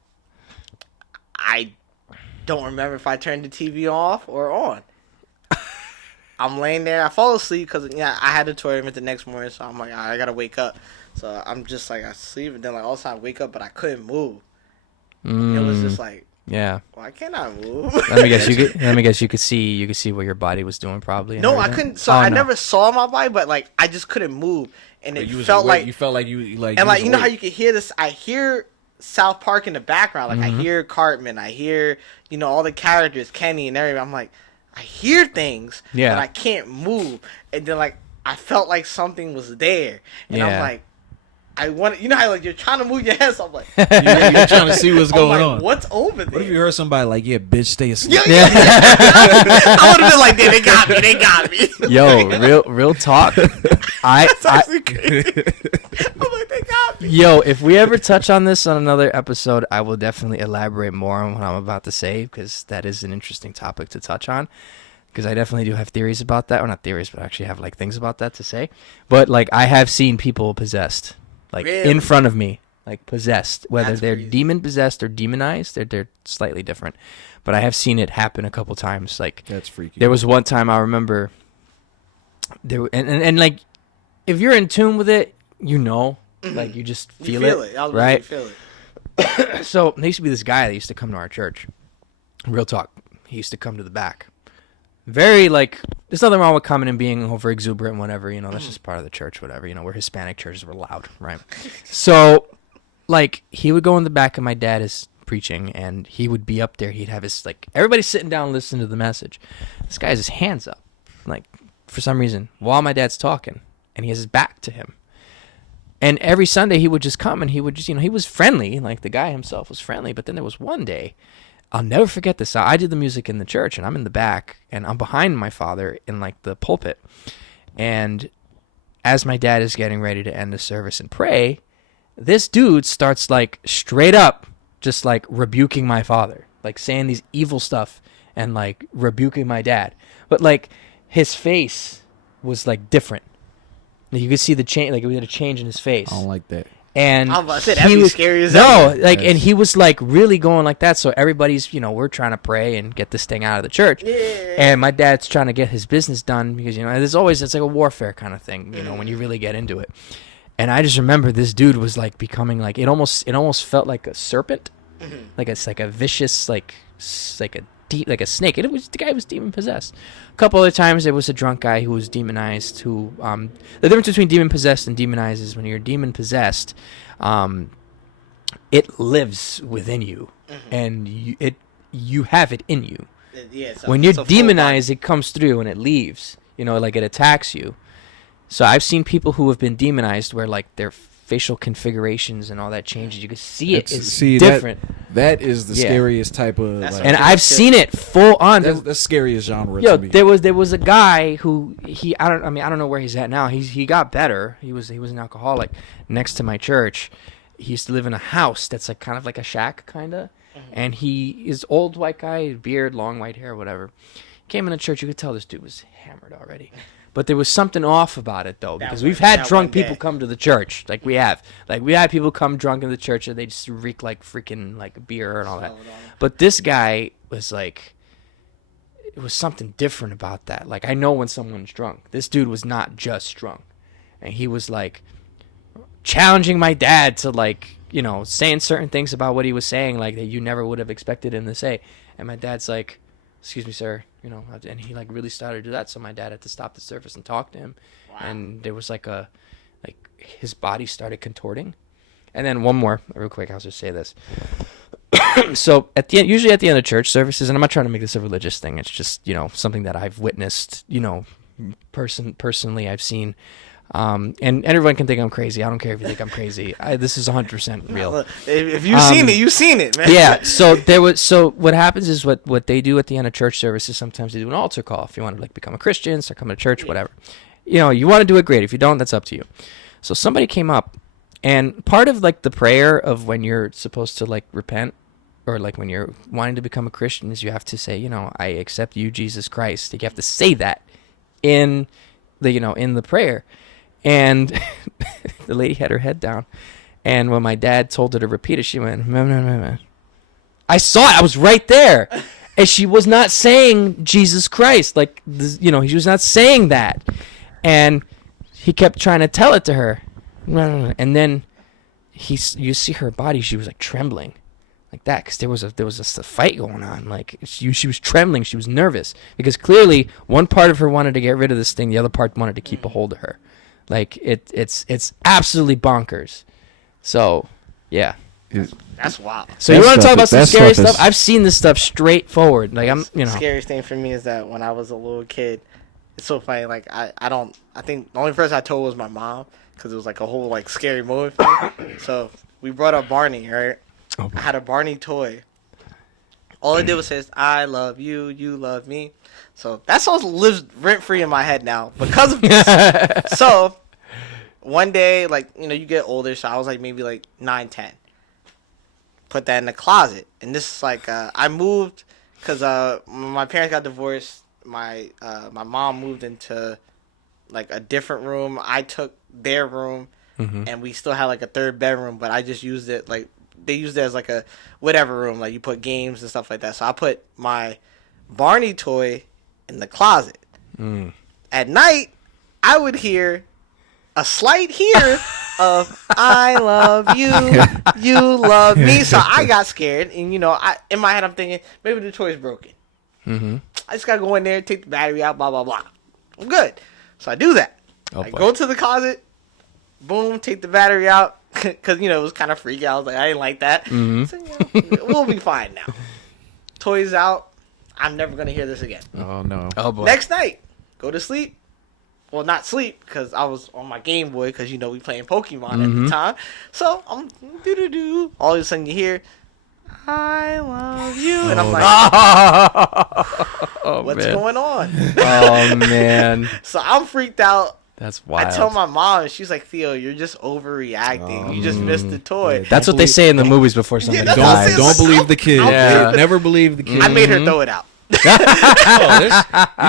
I don't remember if I turned the TV off or on. I'm laying there. I fall asleep because I had a tournament the next morning, so I'm like, all right, I gotta wake up. So I'm just like I sleep, and then like all of a sudden I wake up, but I couldn't move. It was just like, yeah. why can't I move? Let me guess. You could see what your body was doing probably. And No, I everything? couldn't. So I never saw my body, but like I just couldn't move, and it felt like you felt like you like. and like you know how you can hear this. I hear South Park in the background. Like I hear Cartman. I hear all the characters, Kenny and everything. I'm like, I hear things, yeah, but I can't move. And then like I felt like something was there, and I'm like, I want how like you're trying to move your head. So I'm like, you're trying to see what's going on. What's over there? What if you heard somebody like, yeah, bitch, stay asleep? I would have been like, they got me. Yo, real talk. That's actually crazy. I'm like, they got me. Yo, if we ever touch on this on another episode, I will definitely elaborate more on what I'm about to say, because that is an interesting topic to touch on. Because I definitely do have theories about that. Or not theories, but I actually have like things about that to say. But like I have seen people possessed. Like really? In front of me, like possessed, whether That's they're crazy. demon possessed or demonized, they're slightly different. But I have seen it happen a couple times. Like that's freaky. There was one time I remember there and like if you're in tune with it, like you just feel it. I was right? Feel it. So there used to be this guy that used to come to our church. Real talk. He used to come to the back. Very like, there's nothing wrong with coming and being over exuberant, whatever, that's just part of the church, whatever, we're Hispanic churches, we're loud, right? So, like, he would go in the back and my dad is preaching and he would be up there, he'd have his, like, everybody's sitting down listening to the message. This guy has his hands up, like, for some reason, while my dad's talking, and he has his back to him. And every Sunday he would just come and he would just, he was friendly, like, the guy himself was friendly, but then there was one day, I'll never forget this. I did the music in the church, and I'm in the back, and I'm behind my father in, like, the pulpit. And as my dad is getting ready to end the service and pray, this dude starts, like, straight up just, like, rebuking my father. Like, saying these evil stuff and, like, rebuking my dad. But, like, his face was, like, different. You could see the change. Like, we had a change in his face. I don't like that. And I was about to say, that'd be scary as hell. hell. No, like, and he was like really going like that. So everybody's, we're trying to pray and get this thing out of the church. Yeah. And my dad's trying to get his business done because there's always it's like a warfare kind of thing, when you really get into it. And I just remember this dude was like becoming like it almost felt like a serpent, like it's like a vicious like a snake. The guy was demon possessed. A couple other times there was a drunk guy who was demonized. Who the difference between demon possessed and demonized is when you're demon possessed, it lives within you, and you have it in you. Yeah, so when you're demonized, it comes through and it leaves. Like it attacks you. So I've seen people who have been demonized where like their facial configurations and all that changes. You can see it. It's different. That is the scariest type of. That's like, and I've seen it full on. That's scariest genre Yo, to me. there was a guy who I don't know where he's at now. He got better. He was an alcoholic next to my church. He used to live in a house that's like kind of like a shack kinda. And he is old white guy, beard, long white hair, whatever. Came in the church, you could tell this dude was hammered already. But there was something off about it though, because we've had drunk people come to the church. Like we had people come drunk in the church and they just reek like freaking like beer and all that. But this guy was like, it was something different about that. Like I know when someone's drunk. This dude was not just drunk. And he was like challenging my dad to like, saying certain things about what he was saying, like that you never would have expected him to say. And my dad's like, excuse me, sir, and he like really started to do that. So my dad had to stop the service and talk to him. Wow. And there was like his body started contorting. And then one more real quick. I'll just say this. So usually at the end of church services, and I'm not trying to make this a religious thing. It's just, something that I've witnessed, personally I've seen. And everyone can think I'm crazy. I don't care if you think I'm crazy. This is 100% real. No, if you've seen it, you've seen it, man. Yeah. So what happens is what they do at the end of church services. Sometimes they do an altar call. If you want to like become a Christian, start coming to church, whatever. You want to do it, great. If you don't, that's up to you. So somebody came up, and part of like the prayer of when you're supposed to like repent, or like when you're wanting to become a Christian, is you have to say, I accept you, Jesus Christ. You have to say that in the prayer. And the lady had her head down. And when my dad told her to repeat it, she went, no. I saw it. I was right there. And she was not saying Jesus Christ. Like, she was not saying that. And he kept trying to tell it to her. No. And then you see her body. She was like trembling. Like that, because there was a fight going on. Like she was trembling, she was nervous because clearly one part of her wanted to get rid of this thing, the other part wanted to keep a hold of her. Like it's absolutely bonkers. So yeah, That's wild. so That you want to stuff talk about is- some that scary stuff is- stuff? I've seen this stuff straightforward. Like The scariest thing for me is that when I was a little kid, it's so funny. Like I think the only person I told was my mom because it was like a whole like scary moment thing. So we brought up Barney, right? Oh, I had a Barney toy. All it did was says, "I love you, you love me." So that song lives rent free in my head now because of this. So one day, like you get older, so I was like maybe like 9, 10. Put that in the closet, and this is like I moved because my parents got divorced. My mom moved into like a different room. I took their room, and we still had like a third bedroom, but I just used it like. They used it as like a whatever room, like you put games and stuff like that. So I put my Barney toy in the closet. At night, I would hear a slight hear of "I love you, you love me." So I got scared, and in my head I'm thinking maybe the toy's broken. I just gotta go in there, take the battery out, blah blah blah. I'm good. So I do that. I go to the closet, boom, take the battery out. Because, it was kind of freaky. I was like, I didn't like that. So, we'll be fine now. Toys out. I'm never going to hear this again. Oh no. oh boy. Next night, go to sleep. Well, not sleep, because I was on my Game Boy, because, we playing Pokemon at the time. So, I'm do-do-do. All of a sudden, you hear, "I love you." And I'm like, what's going on? Oh man, So, I'm freaked out. that's wild. I tell my mom, and she's like, "Theo, you're just overreacting. You just missed the toy." Yeah, That's what they say in the movies before somebody that's what I'm dies. saying. Don't believe the kid. Yeah. Never believe the kid. I made her throw it out.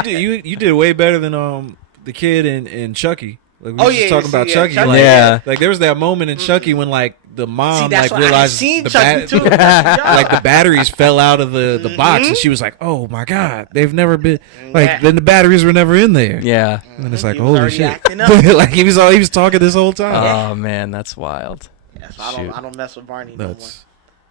You did way better than the kid in Chucky. Like we Oh, were just yeah, talking about yeah, Chucky. Chucky. Like, Yeah. like there was that moment in Chucky when like the mom See, that's like why I realized seen the Chucky too. like the batteries fell out of the box and she was like, "Oh my god, they've never been like Yeah. then the batteries were never in there." Yeah. And it's like, He was holy already shit! acting up. Like he was talking this whole time. Oh man, that's wild. Yeah, so I don't mess with Barney no more. That's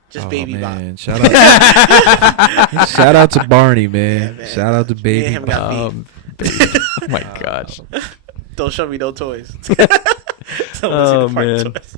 Just Baby Bop. man. Shout out, shout out to Barney, man. Yeah, man. Shout out to Me and Baby him Bop. got beef. Oh my gosh. Don't show me no toys. Don't let me see Oh the party man. toys.